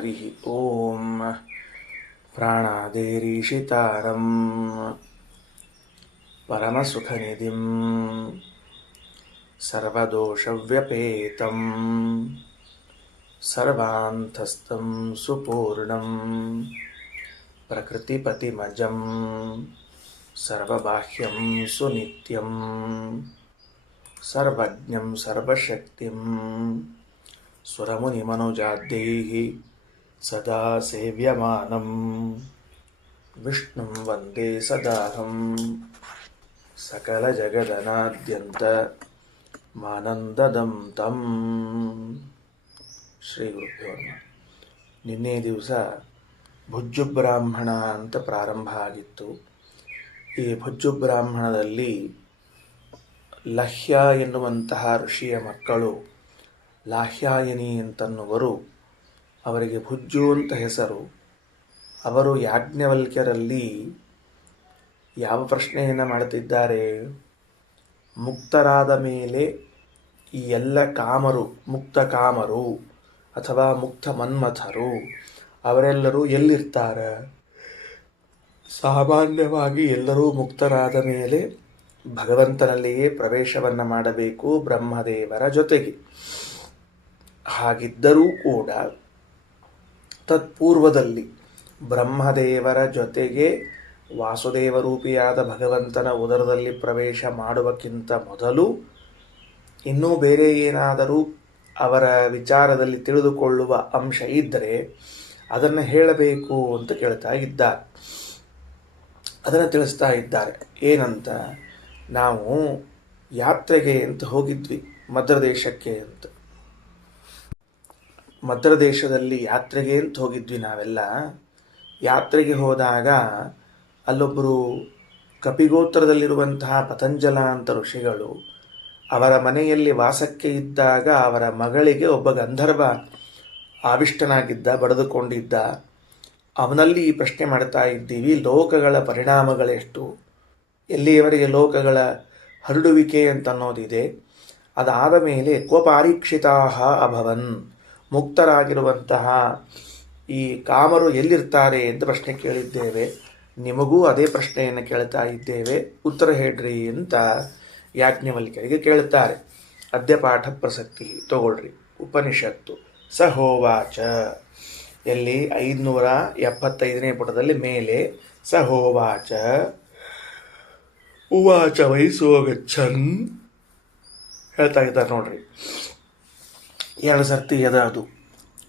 ಹರಿ ಓಂ. ಪ್ರಾಣಾದೇರೀಶಿತಾರಂ ಪರಮಸುಖನಿಧಿಂ ಸರ್ವದೋಷವ್ಯಪೇತಂ ಸರ್ವಾಂತಸ್ಥಂ ಸುಪೂರ್ಣಂ ಪ್ರಕೃತಿಪತಿಮಜಂ ಸರ್ವಬಾಹ್ಯಂ ಸುನಿತ್ಯಂ ಸರ್ವಜ್ಞಂ ಸರ್ವಶಕ್ತಿಂ ಸುರಮುನಿಮನುಜಾದ್ಯೈಃ ಸದಾ ಸೇವ್ಯಮಾನಂ ವಿಷ್ಣುಂ ವಂದೇ ಸದಾಹಂ ಸಕಲಜಗದನಾದ್ಯಂತ ಮಾನಂದದಂ ತಂ. ಶ್ರೀ ಗುರುಭ್ಯೋ ನಮಃ. ನಿನ್ನೆ ದಿವಸ ಭುಜ್ಜು ಬ್ರಾಹ್ಮಣ ಅಂತ ಪ್ರಾರಂಭ ಆಗಿತ್ತು. ಈ ಭುಜ್ಜು ಬ್ರಾಹ್ಮಣದಲ್ಲಿ ಲಹ್ಯ ಎನ್ನುವಂತಹ ಋಷಿಯ ಮಕ್ಕಳು ಲಾಹ್ಯಾಯನಿ ಅಂತನ್ನುವರು. ಅವರಿಗೆ ಭುಜ್ಜು ಅಂತ ಹೆಸರು. ಅವರು ಯಾಜ್ಞವಲ್ಕ್ಯರಲ್ಲಿ ಯಾವ ಪ್ರಶ್ನೆಯನ್ನು ಮಾಡುತ್ತಿದ್ದಾರೆ? ಮುಕ್ತರಾದ ಮೇಲೆ ಈ ಎಲ್ಲ ಕಾಮರು, ಮುಕ್ತ ಕಾಮರು ಅಥವಾ ಮುಕ್ತ ಮನ್ಮಥರು ಅವರೆಲ್ಲರೂ ಎಲ್ಲಿರ್ತಾರೆ? ಸಾಮಾನ್ಯವಾಗಿ ಎಲ್ಲರೂ ಮುಕ್ತರಾದ ಮೇಲೆ ಭಗವಂತನಲ್ಲಿಯೇ ಪ್ರವೇಶವನ್ನು ಮಾಡಬೇಕು, ಬ್ರಹ್ಮದೇವರ ಜೊತೆಗೆ. ಹಾಗಿದ್ದರೂ ಕೂಡ ತತ್ಪೂರ್ವದಲ್ಲಿ ಬ್ರಹ್ಮದೇವರ ಜೊತೆಗೆ ವಾಸುದೇವರೂಪಿಯಾದ ಭಗವಂತನ ಉದರದಲ್ಲಿ ಪ್ರವೇಶ ಮಾಡುವಕ್ಕಿಂತ ಮೊದಲು ಇನ್ನೂ ಬೇರೆ ಏನಾದರೂ ಅವರ ವಿಚಾರದಲ್ಲಿ ತಿಳಿದುಕೊಳ್ಳುವ ಅಂಶ ಇದ್ದರೆ ಅದನ್ನು ಹೇಳಬೇಕು ಅಂತ ಕೇಳ್ತಾ ಇದ್ದಾರೆ. ಅದನ್ನು ತಿಳಿಸ್ತಾ ಇದ್ದಾರೆ. ಏನಂತ? ನಾವು ಯಾತ್ರೆಗೆ ಅಂತ ಹೋಗಿದ್ವಿ, ಮದ್ರದೇಶಕ್ಕೆ ಅಂತ. ಮದ್ರದೇಶದಲ್ಲಿ ಯಾತ್ರೆಗೆ ಅಂತ ಹೋಗಿದ್ವಿ ನಾವೆಲ್ಲ. ಯಾತ್ರೆಗೆ ಹೋದಾಗ ಅಲ್ಲೊಬ್ಬರು ಕಪಿಗೋತ್ರದಲ್ಲಿರುವಂತಹ ಪತಂಜಲ ಅಂತ ಋಷಿಗಳು ಅವರ ಮನೆಯಲ್ಲಿ ವಾಸಕ್ಕೆ ಇದ್ದಾಗ ಅವರ ಮಗಳಿಗೆ ಒಬ್ಬ ಗಂಧರ್ವ ಆವಿಷ್ಟನಾಗಿದ್ದ, ಬಡಿದುಕೊಂಡಿದ್ದ. ಅವನಲ್ಲಿ ಈ ಪ್ರಶ್ನೆ ಮಾಡ್ತಾ ಇದ್ದೀವಿ, ಲೋಕಗಳ ಪರಿಣಾಮಗಳೆಷ್ಟು, ಎಲ್ಲಿಯವರೆಗೆ ಲೋಕಗಳ ಹರಡುವಿಕೆ ಅಂತನ್ನೋದಿದೆ. ಅದಾದ ಮೇಲೆ ಕೋಪಾರೀಕ್ಷಿತಾ ಅಭವನ್, ಮುಕ್ತರಾಗಿರುವಂತಹ ಈ ಕಾಮರು ಎಲ್ಲಿರ್ತಾರೆ ಅಂತ ಪ್ರಶ್ನೆ ಕೇಳಿದ್ದೇವೆ. ನಿಮಗೂ ಅದೇ ಪ್ರಶ್ನೆಯನ್ನು ಕೇಳ್ತಾ ಇದ್ದೇವೆ, ಉತ್ತರ ಹೇಳ್ರಿ ಅಂತ ಯಾಜ್ಞವಲ್ಕ್ಯರಿಗೆ ಕೇಳುತ್ತಾರೆ. ಅದ್ಯ ಪಾಠ ಪ್ರಸಕ್ತಿ ತಗೊಳ್ರಿ. ಉಪನಿಷತ್ತು ಸಹೋವಾಚ, ಎಲ್ಲಿ 575ನೇ ಪುಟದಲ್ಲಿ ಮೇಲೆ ಸಹೋವಾಚ ಉವಾಚ ವೈಸೋಗಚ್ಚನ್ ಹೇಳ್ತಾ ಇದ್ದಾರೆ ನೋಡ್ರಿ. 2 ಸರ್ತಿ ಅದು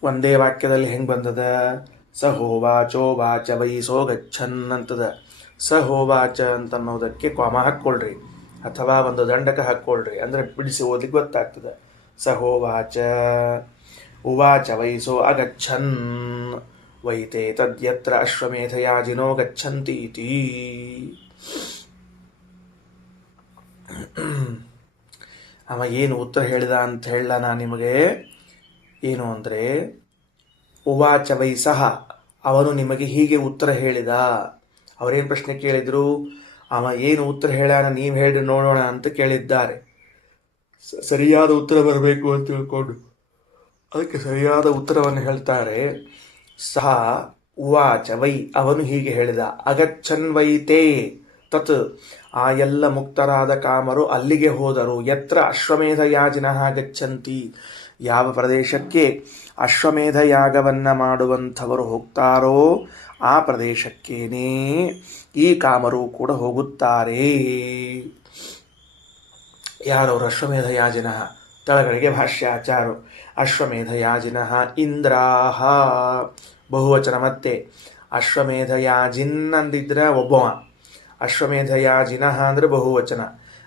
ಒಂದೇ ವಾಕ್ಯದಲ್ಲಿ ಹೆಂಗೆ ಬಂದದ? ಸಹೋವಾಚೋವಾಚ ವೈಸೋಗಚ್ಚನ್ ಅಂತದ. ಸಹೋವಾಚ ಅಂತ ಅನ್ನೋದಕ್ಕೆ ಕ್ವಾಮ ಹಾಕ್ಕೊಳ್ರಿ ಅಥವಾ ಒಂದು ದಂಡಕ ಹಾಕ್ಕೊಳ್ರಿ, ಅಂದರೆ ಬಿಡಿಸಿ ಓದಲಿಕ್ಕೆ ಗೊತ್ತಾಗ್ತದೆ. ಸಹೋವಾಚ ಉವಾಚ ವೈಸೋ ಅಗಚ್ಚನ್ ವೈತೆ ತದ್ಯತ್ರ ಅಶ್ವಮೇಧಯಾಜಿನೋ ಗಚ್ಚಂತಿ ಇತಿ. ಅವ ಏನು ಉತ್ತರ ಹೇಳಿದ ಅಂತ ಹೇಳ ನಾನು ನಿಮಗೆ. ಏನು ಅಂದರೆ, ಉವಾಚ ವೈಸಹ, ಅವನು ನಿಮಗೆ ಹೀಗೆ ಉತ್ತರ ಹೇಳಿದ. ಅವರೇನು ಪ್ರಶ್ನೆ ಕೇಳಿದರು? ಅವ ಏನು ಉತ್ತರ ಹೇಳ್ಯಾನ ನೀವು ಹೇಳಿ ನೋಡೋಣ ಅಂತ ಕೇಳಿದ್ದಾರೆ. ಸರಿಯಾದ ಉತ್ತರ ಬರಬೇಕು ಅಂತ ತಿಳ್ಕೊಂಡು ಅದಕ್ಕೆ ಸರಿಯಾದ ಉತ್ತರವನ್ನು ಹೇಳ್ತಾರೆ. ಸಹ ಉವಾಚ ವೈ, ಅವನು ಹೀಗೆ ಹೇಳಿದ. ಅಗಚ್ಚನ್ ವೈತೇ ತತ್, ಆ ಎಲ್ಲ ಮುಕ್ತರಾದ ಕಾಮರು ಅಲ್ಲಿಗೆ ಹೋದರು. ಯತ್ರ ಅಶ್ವಮೇಧ ಯಾಜಿನಃ ಗಚ್ಚಂತಿ, ಯಾವ ಪ್ರದೇಶಕ್ಕೆ ಅಶ್ವಮೇಧ ಯಾಗವನ್ನು ಮಾಡುವಂಥವರು ಹೋಗ್ತಾರೋ ಆ ಪ್ರದೇಶಕ್ಕೇನೆ ಈ ಕಾಮರು ಕೂಡ ಹೋಗುತ್ತಾರೆ. ಯಾರವರು? ಅಶ್ವಮೇಧ ಯಾಜಿನಃ. ತಳಗಡೆಗೆ ಭಾಷ್ಯಾಚಾರು. ಅಶ್ವಮೇಧ ಯಾಜಿನಃ ಇಂದ್ರಾಹ, ಬಹುವಚನ. ಮತ್ತೆ ಅಶ್ವಮೇಧ ಯಾಜಿನ್ ಅಂದಿದ್ರೆ ಒಬ್ಬವ, ಅಶ್ವಮೇಧ ಯಾಜಿನಃ ಅಂದರೆ ಬಹುವಚನ.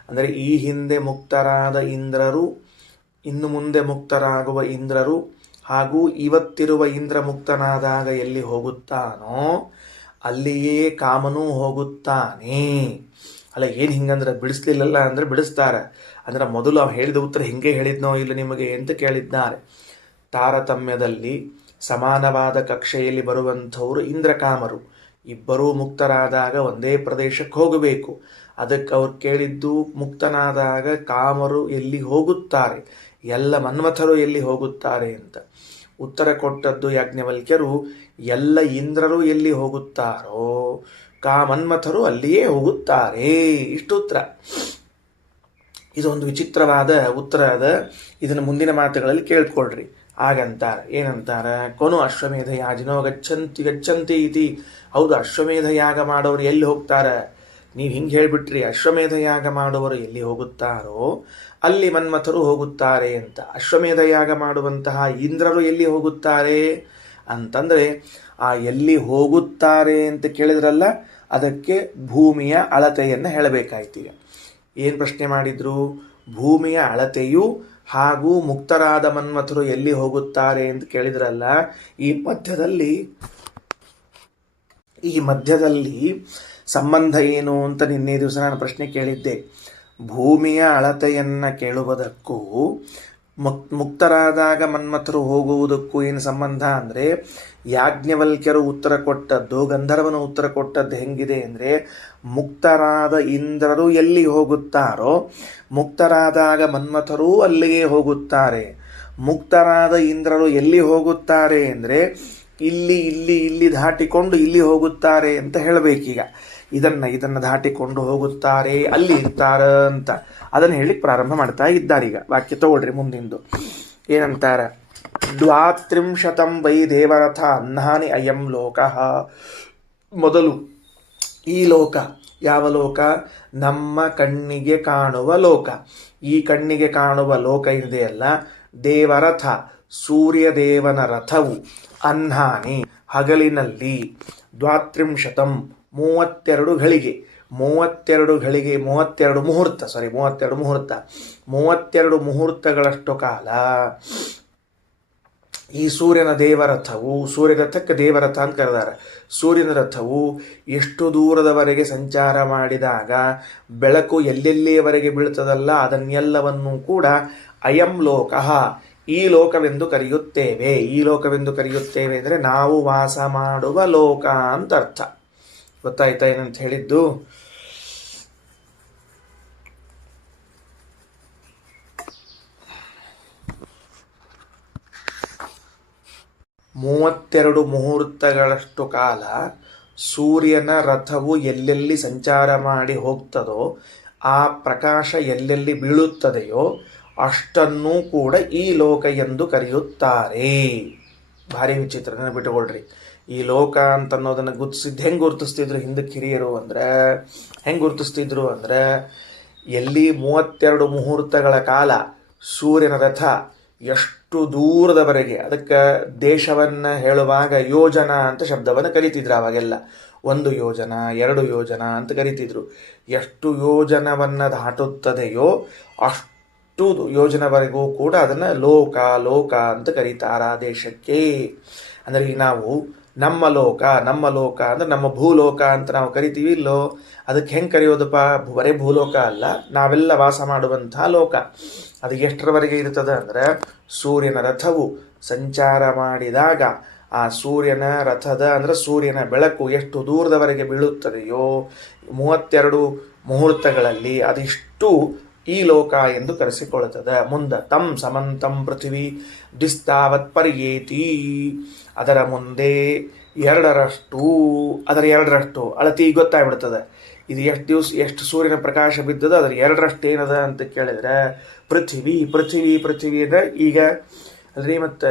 ಅಂದರೆ ಈ ಹಿಂದೆ ಮುಕ್ತರಾದ ಇಂದ್ರರು, ಇನ್ನು ಮುಂದೆ ಮುಕ್ತರಾಗುವ ಇಂದ್ರರು, ಹಾಗೂ ಇವತ್ತಿರುವ ಇಂದ್ರ ಮುಕ್ತನಾದಾಗ ಎಲ್ಲಿ ಹೋಗುತ್ತಾನೋ ಅಲ್ಲಿಯೇ ಕಾಮನೂ ಹೋಗುತ್ತಾನೆ. ಅಲ್ಲ, ಏನು ಹಿಂಗಂದ್ರೆ ಬಿಡಿಸ್ಲಿಲ್ಲಲ್ಲ ಅಂದರೆ ಬಿಡಿಸ್ತಾರೆ. ಅಂದ್ರೆ ಮೊದಲು ಅವ್ನು ಹೇಳಿದ ಉತ್ತರ ಹಿಂಗೆ ಹೇಳಿದ್ನೋ ಇಲ್ಲ ನಿಮಗೆ ಅಂತ ಕೇಳಿದ್ದಾರೆ. ತಾರತಮ್ಯದಲ್ಲಿ ಸಮಾನವಾದ ಕಕ್ಷೆಯಲ್ಲಿ ಬರುವಂಥವರು ಇಂದ್ರಕಾಮರು. ಇಬ್ಬರೂ ಮುಕ್ತರಾದಾಗ ಒಂದೇ ಪ್ರದೇಶಕ್ಕೆ ಹೋಗಬೇಕು. ಅದಕ್ಕೆ ಅವ್ರು ಕೇಳಿದ್ದು, ಮುಕ್ತನಾದಾಗ ಕಾಮರು ಎಲ್ಲಿ ಹೋಗುತ್ತಾರೆ, ಎಲ್ಲ ಮನ್ಮಥರು ಎಲ್ಲಿ ಹೋಗುತ್ತಾರೆ ಅಂತ. ಉತ್ತರ ಕೊಟ್ಟದ್ದು ಯಾಜ್ಞವಲ್ಕ್ಯರು, ಎಲ್ಲ ಇಂದ್ರರು ಎಲ್ಲಿ ಹೋಗುತ್ತಾರೋ ಮನ್ಮಥರು ಅಲ್ಲಿಯೇ ಹೋಗುತ್ತಾರೆ. ಇಷ್ಟು ಉತ್ತರ. ಇದೊಂದು ವಿಚಿತ್ರವಾದ ಉತ್ತರ ಅದ. ಇದನ್ನು ಮುಂದಿನ ಮಾತುಗಳಲ್ಲಿ ಕೇಳ್ಕೊಳ್ರಿ. ಹಾಗಂತಾರ. ಏನಂತಾರ? ಕೊನು ಅಶ್ವಮೇಧ ಯಾಜಿನೋ ಗಚ್ಚಂತಿ ಇತಿ. ಹೌದು, ಅಶ್ವಮೇಧ ಯಾಗ ಮಾಡೋರು ಎಲ್ಲಿ ಹೋಗ್ತಾರ? ನೀವು ಹಿಂಗೆ ಹೇಳ್ಬಿಟ್ರಿ, ಅಶ್ವಮೇಧ ಯಾಗ ಮಾಡುವವರು ಎಲ್ಲಿ ಹೋಗುತ್ತಾರೋ ಅಲ್ಲಿ ಮನ್ಮಥರು ಹೋಗುತ್ತಾರೆ ಅಂತ. ಅಶ್ವಮೇಧ ಯಾಗ ಮಾಡುವಂತಹ ಇಂದ್ರರು ಎಲ್ಲಿ ಹೋಗುತ್ತಾರೆ ಅಂತಂದ್ರೆ, ಆ ಎಲ್ಲಿ ಹೋಗುತ್ತಾರೆ ಅಂತ ಕೇಳಿದ್ರಲ್ಲ, ಅದಕ್ಕೆ ಭೂಮಿಯ ಅಳತೆಯನ್ನು ಹೇಳಬೇಕಾಯ್ತು. ಈಗ ಏನು ಪ್ರಶ್ನೆ ಮಾಡಿದ್ರು? ಭೂಮಿಯ ಅಳತೆಯು ಹಾಗೂ ಮುಕ್ತರಾದ ಮನ್ಮಥರು ಎಲ್ಲಿ ಹೋಗುತ್ತಾರೆ ಅಂತ ಕೇಳಿದ್ರಲ್ಲ, ಈ ಮಧ್ಯದಲ್ಲಿ ಸಂಬಂಧ ಏನು ಅಂತ ನಿನ್ನೆ ದಿವಸ ನಾನು ಪ್ರಶ್ನೆ ಕೇಳಿದ್ದೆ. ಭೂಮಿಯ ಅಳತೆಯನ್ನು ಕೇಳುವುದಕ್ಕೂ ಮುಕ್ತರಾದಾಗ ಮನ್ಮಥರು ಹೋಗುವುದಕ್ಕೂ ಏನು ಸಂಬಂಧ ಅಂದರೆ, ಯಾಜ್ಞವಲ್ಕ್ಯರು ಉತ್ತರ ಕೊಟ್ಟದ್ದು, ಗಂಧರ್ವನ ಉತ್ತರ ಕೊಟ್ಟದ್ದು ಹೆಂಗಿದೆ ಅಂದರೆ, ಮುಕ್ತರಾದ ಇಂದ್ರರು ಎಲ್ಲಿ ಹೋಗುತ್ತಾರೋ ಮುಕ್ತರಾದಾಗ ಮನ್ಮಥರೂ ಅಲ್ಲಿಗೆ ಹೋಗುತ್ತಾರೆ. ಮುಕ್ತರಾದ ಇಂದ್ರರು ಎಲ್ಲಿ ಹೋಗುತ್ತಾರೆ ಅಂದರೆ, ಇಲ್ಲಿ ದಾಟಿಕೊಂಡು ಇಲ್ಲಿ ಹೋಗುತ್ತಾರೆ ಅಂತ ಹೇಳಬೇಕೀಗ. ಇದನ್ನು ದಾಟಿಕೊಂಡು ಹೋಗುತ್ತಾರೆ, ಅಲ್ಲಿ ಇರ್ತಾರ ಅಂತ ಅದನ್ನು ಹೇಳಿ ಪ್ರಾರಂಭ ಮಾಡ್ತಾ ಇದ್ದಾರೆ. ಈಗ ವಾಕ್ಯ ತಗೊಳ್ರಿ ಮುಂದಿಂದು. ಏನಂತಾರ? 32 ವೈ ದೇವರಥ ಅಹ್ನಾನಿ ಅಯಂ ಲೋಕ. ಮೊದಲು ಈ ಲೋಕ ಯಾವ ಲೋಕ? ನಮ್ಮ ಕಣ್ಣಿಗೆ ಕಾಣುವ ಲೋಕ. ಈ ಕಣ್ಣಿಗೆ ಕಾಣುವ ಲೋಕ ಇದೆಯಲ್ಲ, ದೇವರಥ ಸೂರ್ಯದೇವನ ರಥವು, ಅಹ್ನಾನಿ ಹಗಲಿನಲ್ಲಿ, 32 32 ಘಳಿಗೆ, 32 ಮುಹೂರ್ತಗಳಷ್ಟು ಕಾಲ ಈ ಸೂರ್ಯನ ದೇವರಥವು, ಸೂರ್ಯರಥಕ್ಕೆ ದೇವರಥ ಅಂತ ಕರೆದಾರೆ, ಸೂರ್ಯನ ರಥವು ಎಷ್ಟು ದೂರದವರೆಗೆ ಸಂಚಾರ ಮಾಡಿದಾಗ ಬೆಳಕು ಎಲ್ಲೆಲ್ಲಿಯವರೆಗೆ ಬೀಳ್ತದಲ್ಲ, ಅದನ್ನೆಲ್ಲವನ್ನೂ ಕೂಡ ಅಯಂ ಲೋಕ, ಈ ಲೋಕವೆಂದು ಕರೆಯುತ್ತೇವೆ. ಈ ಲೋಕವೆಂದು ಕರೆಯುತ್ತೇವೆ ಅಂದರೆ ನಾವು ವಾಸ ಮಾಡುವ ಲೋಕ ಅಂತ ಅರ್ಥ. ಗೊತ್ತಾಯ್ತಾ ಏನಂತ ಹೇಳಿದ್ದು? ಮೂವತ್ತೆರಡು ಮುಹೂರ್ತಗಳಷ್ಟು ಕಾಲ ಸೂರ್ಯನ ರಥವು ಎಲ್ಲೆಲ್ಲಿ ಸಂಚಾರ ಮಾಡಿ ಹೋಗ್ತದೋ, ಆ ಪ್ರಕಾಶ ಎಲ್ಲೆಲ್ಲಿ ಬೀಳುತ್ತದೆಯೋ ಅಷ್ಟನ್ನೂ ಕೂಡ ಈ ಲೋಕ ಎಂದು ಕರೆಯುತ್ತಾರೆ. ಭಾರಿ ವಿಚಿತ್ರ, ನೆನಪಿಟ್ಟುಕೊಳ್ರಿ. ಈ ಲೋಕ ಅಂತ ಅನ್ನೋದನ್ನು ಹೆಂಗೆ ಗುರುತಿಸ್ತಿದ್ರು ಹಿಂದಕ್ಕೆ ಹಿರಿಯರು ಅಂದರೆ, ಎಲ್ಲಿ 32 ಮುಹೂರ್ತಗಳ ಕಾಲ ಸೂರ್ಯನ ರಥ ಎಷ್ಟು ದೂರದವರೆಗೆ, ಅದಕ್ಕೆ ದೇಶವನ್ನು ಹೇಳುವಾಗ ಯೋಜನ ಅಂತ ಶಬ್ದವನ್ನು ಕರಿತಿದ್ರು. ಅವಾಗೆಲ್ಲ 1 ಯೋಜನ 2 ಯೋಜನ ಅಂತ ಕರಿತಿದ್ರು. ಎಷ್ಟು ಯೋಜನವನ್ನು ದಾಟುತ್ತದೆಯೋ ಅಷ್ಟು ಯೋಜನವರೆಗೂ ಕೂಡ ಅದನ್ನು ಲೋಕ ಅಂತ ಕರೀತಾರ ದೇಶಕ್ಕೆ. ಅಂದರೆ ಈಗ ನಾವು ನಮ್ಮ ಲೋಕ ಅಂದರೆ ನಮ್ಮ ಭೂಲೋಕ ಅಂತ ನಾವು ಕರಿತೀವಿ ಇಲ್ಲೋ, ಅದಕ್ಕೆ ಹೆಂಗೆ ಕರೆಯೋದಪ್ಪ? ಬರೇ ಭೂಲೋಕ ಅಲ್ಲ, ನಾವೆಲ್ಲ ವಾಸ ಮಾಡುವಂತಹ ಲೋಕ. ಅದು ಎಷ್ಟರವರೆಗೆ ಇರ್ತದೆ ಅಂದರೆ, ಸೂರ್ಯನ ರಥವು ಸಂಚಾರ ಮಾಡಿದಾಗ ಆ ಸೂರ್ಯನ ರಥದ ಅಂದರೆ ಸೂರ್ಯನ ಬೆಳಕು ಎಷ್ಟು ದೂರದವರೆಗೆ ಬೀಳುತ್ತದೆಯೋ 32 ಮುಹೂರ್ತಗಳಲ್ಲಿ ಅದಿಷ್ಟು ಈ ಲೋಕ ಎಂದು ಕರೆಸಿಕೊಳ್ಳುತ್ತದೆ. ಮುಂದೆ ತಂ ಸಮಂತಂ ಪೃಥ್ವಿ ದ್ವಿಸ್ತಾವತ್ ಪರ್ಯೇತಿ, ಅದರ ಮುಂದೆ 2ರಷ್ಟು ಅಳತಿ ಗೊತ್ತಾಗ್ಬಿಡ್ತದೆ. ಇದು ಎಷ್ಟು ಸೂರ್ಯನ ಪ್ರಕಾಶ ಬಿದ್ದದ, ಅದರ 2ರಷ್ಟು ಏನದ ಅಂತ ಕೇಳಿದ್ರೆ ಪೃಥ್ವಿ ಅಂದರೆ ಈಗ ಅಲ್ರಿ. ಮತ್ತು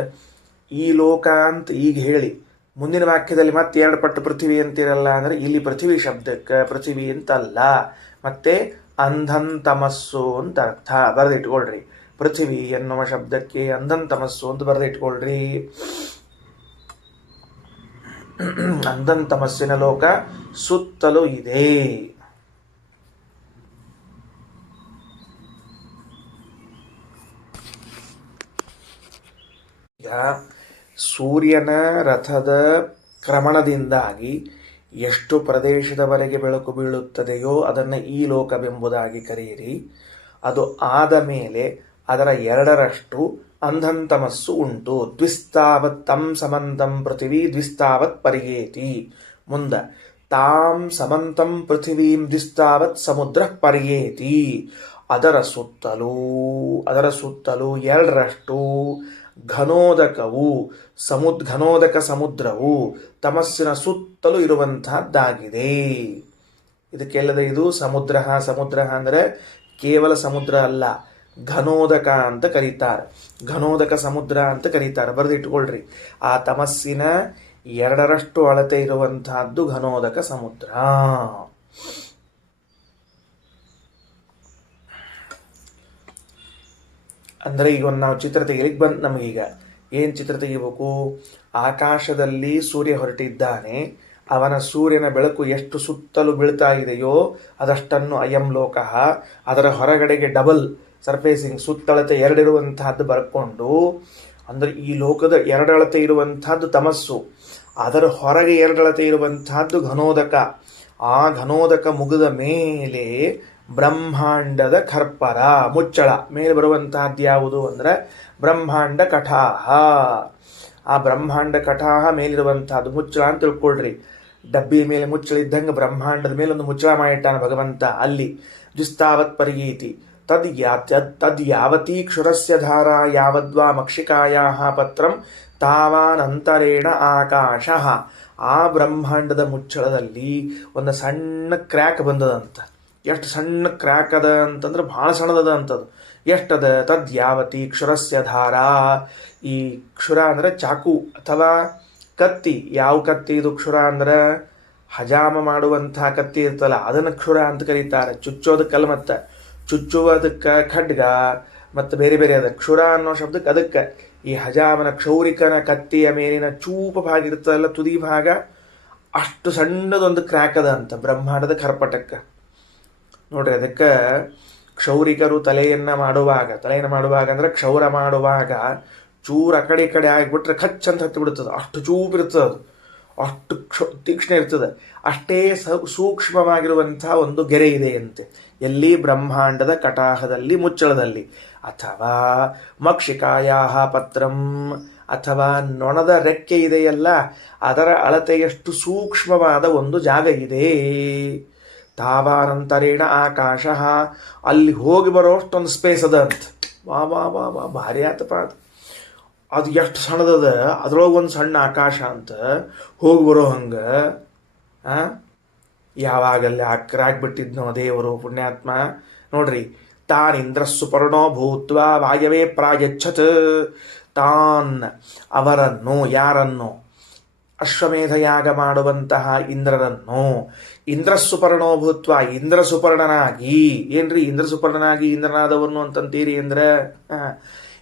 ಈ ಲೋಕ ಅಂತ ಈಗ ಹೇಳಿ ಮುಂದಿನ ವಾಕ್ಯದಲ್ಲಿ ಮತ್ತೆ 2 ಪಟ್ಟು ಪೃಥ್ವಿ ಅಂತಿರಲ್ಲ, ಅಂದರೆ ಇಲ್ಲಿ ಪೃಥ್ವಿ ಶಬ್ದಕ್ಕೆ ಪೃಥ್ವಿ ಅಂತಲ್ಲ, ಮತ್ತೆ ಅಂಧನ್ ತಮಸ್ಸು ಅಂತ ಅರ್ಥ. ಬರೆದಿಟ್ಕೊಳ್ರಿ. ಪೃಥ್ವಿ ಎನ್ನುವ ಶಬ್ದಕ್ಕೆ ಅಂಧನ್ ತಮಸ್ಸು ಅಂತ ಬರೆದಿಟ್ಕೊಳ್ರಿ. ಅಂಧನ್ ತಮಸ್ಸಿನ ಲೋಕ ಸುತ್ತಲೂ ಇದೆ. ಈಗ ಸೂರ್ಯನ ರಥದ ಕ್ರಮಣದಿಂದಾಗಿ ಎಷ್ಟು ಪ್ರದೇಶದವರೆಗೆ ಬೆಳಕು ಬೀಳುತ್ತದೆಯೋ ಅದನ್ನು ಈ ಲೋಕವೆಂಬುದಾಗಿ ಕರೆಯಿರಿ. ಅದು ಆದ ಮೇಲೆ ಅದರ 2ರಷ್ಟು ಅಂಧಂತಮಸ್ಸು ಉಂಟು. ದ್ವಿಸ್ತಾವತ್ ತಂ ಸಮಂತಂ ಪೃಥಿವೀ ದ್ವಿಸ್ತಾವತ್ ಪರ್ಯೇತಿ. ಮುಂದೆ ತಾಂ ಸಮಂತಂ ಪೃಥಿವೀಂ ದ್ವಿಸ್ತಾವತ್ ಸಮುದ್ರ ಪರ್ಯೇತಿ. ಅದರ ಸುತ್ತಲೂ 2ರಷ್ಟು ಘನೋದಕವು ಘನೋದಕ ಸಮುದ್ರವು ತಮಸ್ಸಿನ ಸುತ್ತಲೂ ಇರುವಂತಹದ್ದಾಗಿದೆ. ಇದಕ್ಕೆಲ್ಲದ ಇದು ಸಮುದ್ರ. ಸಮುದ್ರ ಅಂದರೆ ಕೇವಲ ಸಮುದ್ರ ಅಲ್ಲ, ಘನೋದಕ ಅಂತ ಕರೀತಾರೆ. ಘನೋದಕ ಸಮುದ್ರ ಅಂತ ಕರೀತಾರೆ, ಬರೆದಿಟ್ಕೊಳ್ರಿ. ಆ ತಮಸ್ಸಿನ 2ರಷ್ಟು ಅಳತೆ ಇರುವಂತಹದ್ದು ಘನೋದಕ ಸಮುದ್ರ. ಅಂದರೆ ಈಗ ನಾವು ಚಿತ್ರ ತೆಗಿಲಿಕ್ಕೆ ಬಂದು ನಮಗೀಗ ಏನು ಚಿತ್ರ ತೆಗಿಬೇಕು? ಆಕಾಶದಲ್ಲಿ ಸೂರ್ಯ ಹೊರಟಿದ್ದಾನೆ, ಅವನ ಸೂರ್ಯನ ಬೆಳಕು ಎಷ್ಟು ಸುತ್ತಲೂ ಬೀಳ್ತಾ ಇದೆಯೋ ಅದಷ್ಟನ್ನು ಅಯಂ ಲೋಕಃ, ಅದರ ಹೊರಗಡೆಗೆ ಡಬಲ್ ಸರ್ಫೇಸಿಂಗ್ ಸುತ್ತಳತೆ 2 ಇರುವಂತಹದ್ದು ಬರ್ಕೊಂಡು, ಅಂದರೆ ಈ ಲೋಕದ 2 ಅಳತೆ ಇರುವಂತಹದ್ದು ತಮಸ್ಸು, ಅದರ ಹೊರಗೆ 2 ಅಳತೆ ಇರುವಂತಹದ್ದು ಘನೋದಕ. ಆ ಘನೋದಕ ಮುಗಿದ ಮೇಲೆ ಬ್ರಹ್ಮಾಂಡದ ಖರ್ಪರ ಮುಚ್ಚಳ ಮೇಲೆ ಬರುವಂತಹದ್ದು ಯಾವುದು ಅಂದರೆ ಬ್ರಹ್ಮಾಂಡ ಕಟಾಹ. ಆ ಬ್ರಹ್ಮಾಂಡ ಕಟಾಹ ಮೇಲಿರುವಂತಹದ್ದು ಮುಚ್ಚಳ ಅಂತ ತಿಳ್ಕೊಳ್ರಿ. ಡಬ್ಬಿ ಮೇಲೆ ಮುಚ್ಚಳ ಇದ್ದಂಗೆ ಬ್ರಹ್ಮಾಂಡದ ಮೇಲೆ ಒಂದು ಮುಚ್ಚಳ ಮಾಡಿಟ್ಟಾನ ಭಗವಂತ. ಅಲ್ಲಿ ದುಸ್ತಾವತ್ ಪರಿಗೀತಿ ತದ್ ಯಾವತೀ ಕ್ಷುರಸ್ಯ ಧಾರ ಯಾವದ್ವಾ ಮಕ್ಷಿಕಾಯಾ ಪತ್ರಂ ತಾವಾನಂತರೇಣ ಆಕಾಶ. ಆ ಬ್ರಹ್ಮಾಂಡದ ಮುಚ್ಚಳದಲ್ಲಿ ಒಂದು ಸಣ್ಣ ಕ್ರ್ಯಾಕ್ ಬಂದದಂತ. ಎಷ್ಟು ಸಣ್ಣ ಕ್ರ್ಯಾಕ್ ಅದ ಅಂತಂದ್ರೆ ಭಾಳ ಸಣ್ಣದದ ಅಂತದು. ಎಷ್ಟದ? ತದ್ ಯಾವತಿ ಕ್ಷುರಸ್ಯ ಧಾರ. ಈ ಕ್ಷುರ ಅಂದರೆ ಚಾಕು ಅಥವಾ ಕತ್ತಿ. ಯಾವ ಕತ್ತಿ ಇದು ಕ್ಷುರ ಅಂದ್ರೆ? ಹಜಾಮ ಮಾಡುವಂತಹ ಕತ್ತಿ ಇರ್ತಲ್ಲ, ಅದನ್ನು ಕ್ಷುರ ಅಂತ ಕರೀತಾರೆ. ಚುಚ್ಚೋದಕ್ಕಲ್ಲ, ಮತ್ತು ಚುಚ್ಚುವುದಕ್ಕೆ ಖಡ್ಗ ಮತ್ತು ಬೇರೆ ಬೇರೆ ಅದ. ಕ್ಷುರ ಅನ್ನೋ ಶಬ್ದಕ್ಕೆ ಅದಕ್ಕೆ ಈ ಹಜಾಮನ ಕ್ಷೌರಿಕನ ಕತ್ತಿಯ ಮೇಲಿನ ಚೂಪ ಭಾಗ ಇರ್ತದಲ್ಲ, ತುದಿ ಭಾಗ, ಅಷ್ಟು ಸಣ್ಣದೊಂದು ಕ್ರ್ಯಾಕ್ ಅದ ಅಂತ ಬ್ರಹ್ಮಾಂಡದ ಕರ್ಪಟಕ್ಕೆ. ನೋಡ್ರಿ, ಅದಕ್ಕೆ ಕ್ಷೌರಿಕರು ತಲೆಯನ್ನು ಮಾಡುವಾಗ ಅಂದರೆ ಕ್ಷೌರ ಮಾಡುವಾಗ ಚೂರು ಆ ಕಡೆ ಈ ಕಡೆ ಆಗಿಬಿಟ್ರೆ ಖಚ್ ಅಂತ ಹತ್ತಿ ಬಿಡ್ತದೆ. ಅಷ್ಟು ಚೂಪಿರ್ತದೆ ಅದು, ಅಷ್ಟು ತೀಕ್ಷ್ಣ ಇರ್ತದೆ. ಅಷ್ಟೇ ಸೂಕ್ಷ್ಮವಾಗಿರುವಂಥ ಒಂದು ಗೆರೆ ಇದೆ ಅಂತೆ. ಎಲ್ಲಿ? ಬ್ರಹ್ಮಾಂಡದ ಕಟಾಹದಲ್ಲಿ, ಮುಚ್ಚಳದಲ್ಲಿ. ಅಥವಾ ಮಕ್ಷಿಕಾಯಾ ಪತ್ರಂ, ಅಥವಾ ನೊಣದ ರೆಕ್ಕೆ ಇದೆಯಲ್ಲ, ಅದರ ಅಳತೆಯಷ್ಟು ಸೂಕ್ಷ್ಮವಾದ ಒಂದು ಜಾಗ ಇದೆ. ತಾವಾನಂತರೇಣ ಆಕಾಶ, ಅಲ್ಲಿ ಹೋಗಿ ಬರೋಷ್ಟೊಂದು ಸ್ಪೇಸ್ ಅದ ಅಂತ. ವಾ ಭಾರಿ ಆತಪ್ಪ ಅದು. ಅದು ಎಷ್ಟು ಸಣ್ಣದದ, ಅದ್ರೊಳಗೆ ಒಂದು ಸಣ್ಣ ಆಕಾಶ ಅಂತ ಹೋಗಿ ಬರೋ ಹಂಗೆ. ಯಾವಾಗಲ್ಲಿ ಆ ಕ್ರ್ಯಾಕ್ ಬಿಟ್ಟಿದ್ನೋ ದೇವರು ಪುಣ್ಯಾತ್ಮ. ನೋಡ್ರಿ, ತಾನ್ ಇಂದ್ರ ಸುಪರ್ಣೋ ಭೂತ್ವ ವಾಯವೇ ಪ್ರಾಯಚ್ಛತ್. ತಾನ್ ಅವರನ್ನು, ಯಾರನ್ನು? ಅಶ್ವಮೇಧ ಯಾಗ ಮಾಡುವಂತಹ ಇಂದ್ರರನ್ನು. ಇಂದ್ರ ಸುಪರ್ಣೋ ಭೂತ್ವ, ಇಂದ್ರ ಸುಪರ್ಣನಾಗಿ. ಏನ್ರಿ ಇಂದ್ರ ಸುಪರ್ಣನಾಗಿ ಇಂದ್ರನಾದವನು ಅಂತಂತೀರಿ ಅಂದ್ರೆ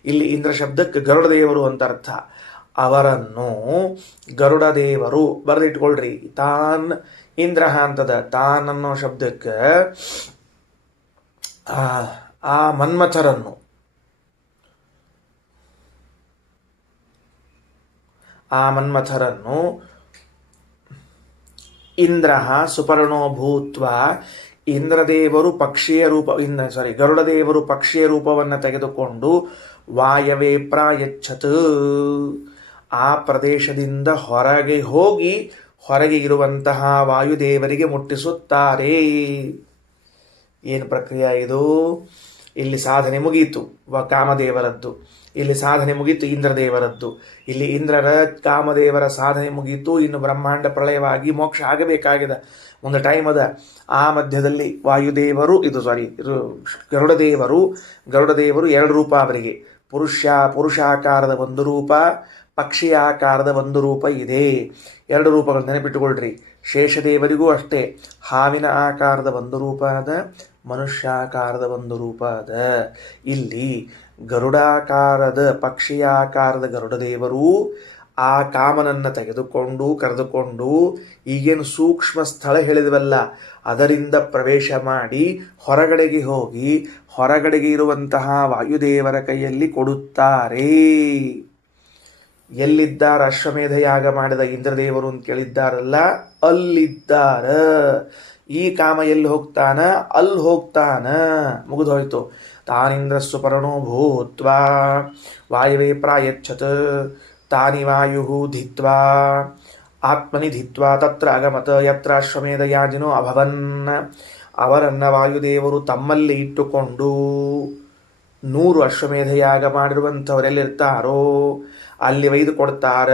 ಇಲ್ಲಿ ಇಂದ್ರ ಶಬ್ದಕ್ಕೆ ಗರುಡ ದೇವರು ಅಂತ ಅರ್ಥ. ಅವರನ್ನು ಗರುಡ ದೇವರು ಬರೆದಿಟ್ಕೊಳ್ರಿ. ತಾನ್ ಇಂದ್ರ ಅಂತದ. ತಾನ್ ಅನ್ನೋ ಶಬ್ದಕ್ಕೆ ಆ ಮನ್ಮಥರನ್ನು, ಇಂದ್ರ ಸುಪರ್ಣೋ ಭೂತ್ವ, ಇಂದ್ರದೇವರು ಪಕ್ಷಿಯ ರೂಪ, ಗರುಡದೇವರು ಪಕ್ಷಿಯ ರೂಪವನ್ನು ತೆಗೆದುಕೊಂಡು ವಾಯವೇ ಪ್ರಾಯಚ್ಛತ್, ಆ ಪ್ರದೇಶದಿಂದ ಹೊರಗೆ ಹೋಗಿ ಹೊರಗೆ ಇರುವಂತಹ ವಾಯುದೇವರಿಗೆ ಮುಟ್ಟಿಸುತ್ತಾರೆ. ಏನು ಪ್ರಕ್ರಿಯೆ ಇದು? ಇಲ್ಲಿ ಸಾಧನೆ ಮುಗೀತು ಕಾಮದೇವರದ್ದು, ಇಲ್ಲಿ ಸಾಧನೆ ಮುಗೀತು ಇಂದ್ರದೇವರದ್ದು. ಇಲ್ಲಿ ಇಂದ್ರರ ಕಾಮದೇವರ ಸಾಧನೆ ಮುಗೀತು. ಇನ್ನು ಬ್ರಹ್ಮಾಂಡ ಪ್ರಳಯವಾಗಿ ಮೋಕ್ಷ ಆಗಬೇಕಾಗಿದೆ, ಒಂದು ಟೈಮ್ ಅದ. ಆ ಮಧ್ಯದಲ್ಲಿ ವಾಯುದೇವರು ಗರುಡದೇವರು 2 ರೂಪ ಅವರಿಗೆ. ಪುರುಷಾಕಾರದ ಒಂದು ರೂಪ, ಪಕ್ಷಿ ಆಕಾರದ ಒಂದು ರೂಪ ಇದೆ. 2 ರೂಪಗಳು ನೆನಪಿಟ್ಟುಕೊಳ್ರಿ. ಶೇಷದೇವರಿಗೂ ಅಷ್ಟೇ, ಹಾವಿನ ಆಕಾರದ ಒಂದು ರೂಪ ಅದ, ಮನುಷ್ಯಾಕಾರದ ಒಂದು ರೂಪ ಅದ. ಇಲ್ಲಿ ಗರುಡಾಕಾರದ ಪಕ್ಷಿಯಾಕಾರದ ಗರುಡದೇವರು ಆ ಕಾಮನನ್ನು ಕರೆದುಕೊಂಡು ಈಗೇನು ಸೂಕ್ಷ್ಮ ಸ್ಥಳ ಹೇಳಿದವಲ್ಲ, ಅದರಿಂದ ಪ್ರವೇಶ ಮಾಡಿ ಹೊರಗಡೆಗೆ ಹೋಗಿ ಹೊರಗಡೆಗೆ ಇರುವಂತಹ ವಾಯುದೇವರ ಕೈಯಲ್ಲಿ ಕೊಡುತ್ತಾರೆ. ಎಲ್ಲಿದ್ದಾರ ಅಶ್ವಮೇಧ ಯಾಗ ಮಾಡಿದ ಇಂದ್ರದೇವರು ಅಂತ ಕೇಳಿದ್ದಾರಲ್ಲ, ಅಲ್ಲಿದ್ದಾರ. ಈ ಕಾಮ ಎಲ್ಲಿ ಹೋಗ್ತಾನ? ಅಲ್ಲಿ ಹೋಗ್ತಾನ. ಮುಗಿದೋಯ್ತು. ತಾನಿಂದ್ರ ಸುಪರ್ಣೋ ಭೂತ್ವ ವಾಯವೇ ಪ್ರಾಯಚ್ಛತ್ ತಾನಿ ವಾಯು ಧಿತ್ವಾ ಆತ್ಮನಿ ಧಿತ್ವಾ ತತ್ರ ಅಗಮತ ಯತ್ರ ಅಶ್ವಮೇಧ ಯಾಜಿನೋ ಅಭವನ್. ಅವರನ್ನ ವಾಯುದೇವರು ತಮ್ಮಲ್ಲಿ ಇಟ್ಟುಕೊಂಡು 100 ಅಶ್ವಮೇಧ ಯಾಗ ಮಾಡಿರುವಂಥವರೆಲ್ಲಿರ್ತಾರೋ ಅಲ್ಲಿ ಒಯ್ದು ಕೊಡ್ತಾರ.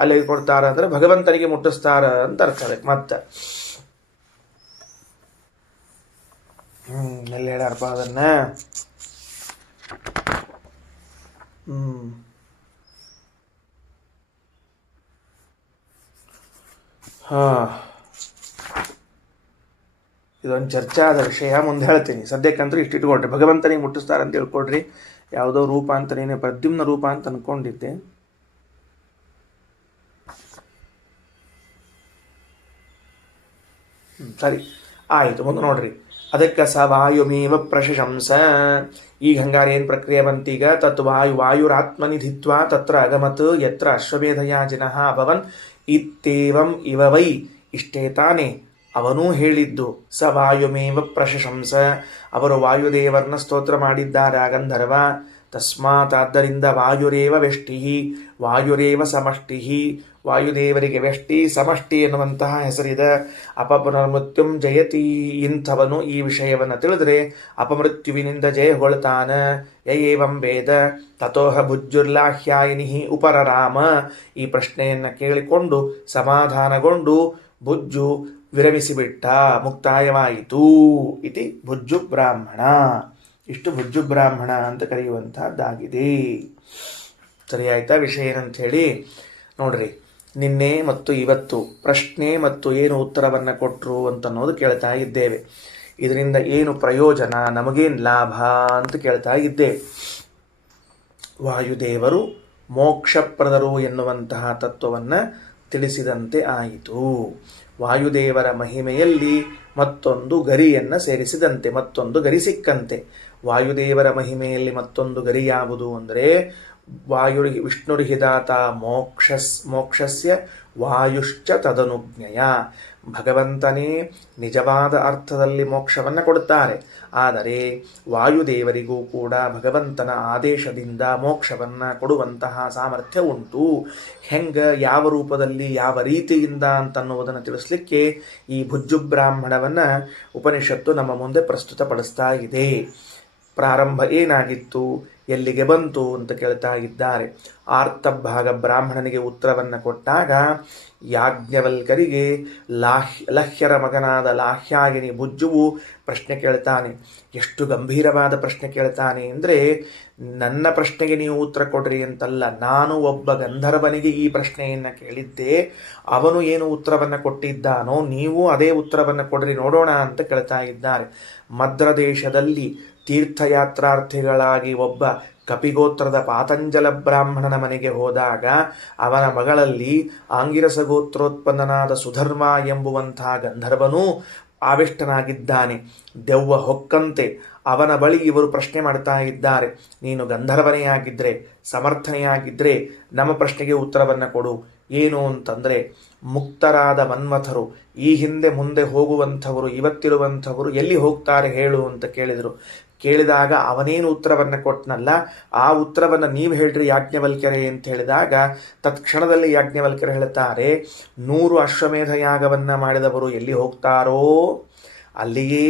ಅಲ್ಲಿ ಒಯ್ದು ಕೊಡ್ತಾರ ಅಂದ್ರೆ ಭಗವಂತನಿಗೆ ಮುಟ್ಟಿಸ್ತಾರ ಅಂತ ಅರ್ಥ ಅದಕ್ಕೆ. ಮತ್ತೆ ಎಲ್ಲಿ ಹೇಳ್ಯಾರಪ್ಪ ಅದನ್ನ? ಇದೊಂದು ಚರ್ಚಾದ ವಿಷಯ, ಮುಂದೆ ಹೇಳ್ತೀನಿ. ಸದ್ಯಕ್ಕಂತೂ ಇಷ್ಟು ಇಟ್ಕೊಳ್ರಿ. ಭಗವಂತನಿಗೆ ಮುಟ್ಟಿಸ್ತಾರಂತ ತಿಳ್ಕೊಡ್ರಿ. ಯಾವುದೋ ರೂಪ ಅಂತ, ನೀನು ಪ್ರದ್ಯುಮ್ನ ರೂಪ ಅಂತ ಅನ್ಕೊಂಡಿದ್ದೆ. ಸರಿ ಆಯಿತು, ಮುಂದೆ ನೋಡ್ರಿ. ಅದಕ್ಕೆ ಸ ವಾಯುಮೇವ ಪ್ರಶಂಸ. ಈಗ ಹಂಗಾರೆ ಏನು ಪ್ರಕ್ರಿಯೆ ಬಂತೀಗ? ತತ್ ವಾಯುರಾತ್ಮನಿಧಿತ್ವ ತತ್ರ ಅಗಮತ್ ಯತ್ರ ಅಶ್ವಮೇಧಯಾಜಿನಃ ಅಭವನ್ ಇತ್ಯೇವಂ ಇವ ವೈ. ಇಷ್ಟೇ ತಾನೇ ಅವನೂ ಹೇಳಿದ್ದು. ಸ ವಾಯುಮೇವ ಪ್ರಶಂಸ, ಅವರು ವಾಯುದೇವರನ್ನ ಸ್ತೋತ್ರ ಮಾಡಿದ್ದಾರೆ ಆ ಗಂಧರ್ವ. ತಸ್ಮಾತ್ ಆದ್ದರಿಂದ ವಾಯುರೇವ ವ್ಯಷ್ಟಿ, ವಾಯುರೇವ ಸಮಷ್ಟಿ. ವಾಯುದೇವರಿಗೆ ವ್ಯಷ್ಟಿ ಸಮಷ್ಟಿ ಎನ್ನುವಂತಹ ಹೆಸರಿದೆ. ಅಪಪುನರ್ಮೃತ್ಯುಂ ಜಯತಿ. ಇಂಥವನು ಈ ವಿಷಯವನ್ನು ತಿಳಿದರೆ ಅಪಮೃತ್ಯುವಿನಿಂದ ಜಯಗೊಳ್ತಾನ. ಯಯೇವಂ ವೇದ ತಥೋಹ ಭುಜ್ಜುರ್ಲಾಹ್ಯಾಯಿನಿ ಉಪರರಾಮ. ಈ ಪ್ರಶ್ನೆಯನ್ನು ಕೇಳಿಕೊಂಡು ಸಮಾಧಾನಗೊಂಡು ಭುಜ್ಜು ವಿರಮಿಸಿಬಿಟ್ಟ, ಮುಕ್ತಾಯವಾಯಿತು. ಇತಿ ಭುಜ್ಜು ಬ್ರಾಹ್ಮಣ. ಇಷ್ಟು ಭುಜ್ಜು ಬ್ರಾಹ್ಮಣ ಅಂತ ಕರೆಯುವಂತಹದ್ದಾಗಿದೆ. ಸರಿ ಆಯ್ತಾ ವಿಷಯ ಏನಂತ ಹೇಳಿ ನೋಡ್ರಿ. ನಿನ್ನೆ ಮತ್ತು ಇವತ್ತು ಪ್ರಶ್ನೆ ಮತ್ತು ಏನು ಉತ್ತರವನ್ನು ಕೊಟ್ಟರು ಅಂತನ್ನೋದು ಕೇಳ್ತಾ ಇದ್ದೇವೆ. ಇದರಿಂದ ಏನು ಪ್ರಯೋಜನ, ನಮಗೇನು ಲಾಭ ಅಂತ ಕೇಳ್ತಾ ಇದ್ದೇವೆ. ವಾಯುದೇವರು ಮೋಕ್ಷಪ್ರದರು ಎನ್ನುವಂತಹ ತತ್ವವನ್ನು ತಿಳಿಸಿದಂತೆ ಆಯಿತು. ವಾಯುದೇವರ ಮಹಿಮೆಯಲ್ಲಿ ಮತ್ತೊಂದು ಗರಿಯನ್ನು ಸೇರಿಸಿದಂತೆ, ಮತ್ತೊಂದು ಗರಿ ಸಿಕ್ಕಂತೆ. ವಾಯುದೇವರ ಮಹಿಮೆಯಲ್ಲಿ ಮತ್ತೊಂದು ಗರಿ ಯಾವುದು ಅಂದರೆ ವಿಷ್ಣುರ್ಹಿದಾತ ಮೋಕ್ಷಸ್ಯ ವಾಯುಶ್ಚ ತದನುಜ್ಞೆಯ. ಭಗವಂತನೇ ನಿಜವಾದ ಅರ್ಥದಲ್ಲಿ ಮೋಕ್ಷವನ್ನು ಕೊಡುತ್ತಾರೆ. ಆದರೆ ವಾಯುದೇವರಿಗೂ ಕೂಡ ಭಗವಂತನ ಆದೇಶದಿಂದ ಮೋಕ್ಷವನ್ನು ಕೊಡುವಂತಹ ಸಾಮರ್ಥ್ಯ ಉಂಟು. ಹೆಂಗೆ, ಯಾವ ರೂಪದಲ್ಲಿ, ಯಾವ ರೀತಿಯಿಂದ ಅಂತನ್ನುವುದನ್ನು ತಿಳಿಸ್ಲಿಕ್ಕೆ ಈ ಭುಜ್ಜು ಬ್ರಾಹ್ಮಣವನ್ನು ಉಪನಿಷತ್ತು ನಮ್ಮ ಮುಂದೆ ಪ್ರಸ್ತುತಪಡಿಸ್ತಾ ಇದೆ. ಪ್ರಾರಂಭ ಏನಾಗಿತ್ತು, ಎಲ್ಲಿಗೆ ಬಂತು ಅಂತ ಕೇಳ್ತಾ ಇದ್ದಾರೆ. ಆರ್ತಭಾಗ ಬ್ರಾಹ್ಮಣನಿಗೆ ಉತ್ತರವನ್ನು ಕೊಟ್ಟಾಗ ಯಾಜ್ಞವಲ್ಕರಿಗೆ ಲಹ್ಯರ ಮಗನಾದ ಲಾಹ್ಯಾಗಿನಿ ಭುಜ್ಜುವು ಪ್ರಶ್ನೆ ಕೇಳ್ತಾನೆ. ಎಷ್ಟು ಗಂಭೀರವಾದ ಪ್ರಶ್ನೆ ಕೇಳ್ತಾನೆ ಅಂದರೆ, ನನ್ನ ಪ್ರಶ್ನೆಗೆ ನೀವು ಉತ್ತರ ಕೊಡ್ರಿ ಅಂತಲ್ಲ, ನಾನು ಒಬ್ಬ ಗಂಧರ್ವನಿಗೆ ಈ ಪ್ರಶ್ನೆಯನ್ನು ಕೇಳಿದ್ದೆ, ಅವನು ಏನು ಉತ್ತರವನ್ನು ಕೊಟ್ಟಿದ್ದಾನೋ ನೀವು ಅದೇ ಉತ್ತರವನ್ನು ಕೊಡ್ರಿ ನೋಡೋಣ ಅಂತ ಕೇಳ್ತಾ ಇದ್ದಾರೆ. ಮದ್ರದೇಶದಲ್ಲಿ ತೀರ್ಥಯಾತ್ರಾರ್ಥಿಗಳಾಗಿ ಒಬ್ಬ ಕಪಿಗೋತ್ರದ ಪಾತಂಜಲ ಬ್ರಾಹ್ಮಣನ ಮನೆಗೆ ಹೋದಾಗ ಅವನ ಮಗಳಲ್ಲಿ ಆಂಗಿರಸ ಗೋತ್ರೋತ್ಪನ್ನನಾದ ಸುಧರ್ಮ ಎಂಬುವಂತಹ ಗಂಧರ್ವನೂ ಆವಿಷ್ಟನಾಗಿದ್ದಾನೆ. ದೆವ್ವ ಹೊಕ್ಕಂತೆ ಅವನ ಬಳಿ ಇವರು ಪ್ರಶ್ನೆ ಮಾಡ್ತಾ ಇದ್ದಾರೆ. ನೀನು ಗಂಧರ್ವನೇ ಆಗಿದ್ರೆ, ಸಮರ್ಥನೆಯಾಗಿದ್ದರೆ ನಮ್ಮ ಪ್ರಶ್ನೆಗೆ ಉತ್ತರವನ್ನು ಕೊಡು. ಏನು ಅಂತಂದರೆ, ಮುಕ್ತರಾದ ಮನ್ಮಥರು, ಈ ಹಿಂದೆ ಮುಂದೆ ಹೋಗುವಂಥವರು, ಇವತ್ತಿರುವಂಥವರು ಎಲ್ಲಿ ಹೋಗ್ತಾರೆ ಹೇಳು ಅಂತ ಕೇಳಿದರು. ಕೇಳಿದಾಗ ಅವನೇನು ಉತ್ತರವನ್ನು ಕೊಟ್ಟನಲ್ಲ, ಆ ಉತ್ತರವನ್ನು ನೀವು ಹೇಳ್ರಿ ಯಾಜ್ಞವಲ್ಕ್ಯರೇ ಅಂತ ಹೇಳಿದಾಗ ತತ್ಕ್ಷಣದಲ್ಲಿ ಯಾಜ್ಞವಲ್ಕ್ಯರು ಹೇಳ್ತಾರೆ, 100 ಅಶ್ವಮೇಧ ಯಾಗವನ್ನು ಮಾಡಿದವರು ಎಲ್ಲಿ ಹೋಗ್ತಾರೋ ಅಲ್ಲಿಯೇ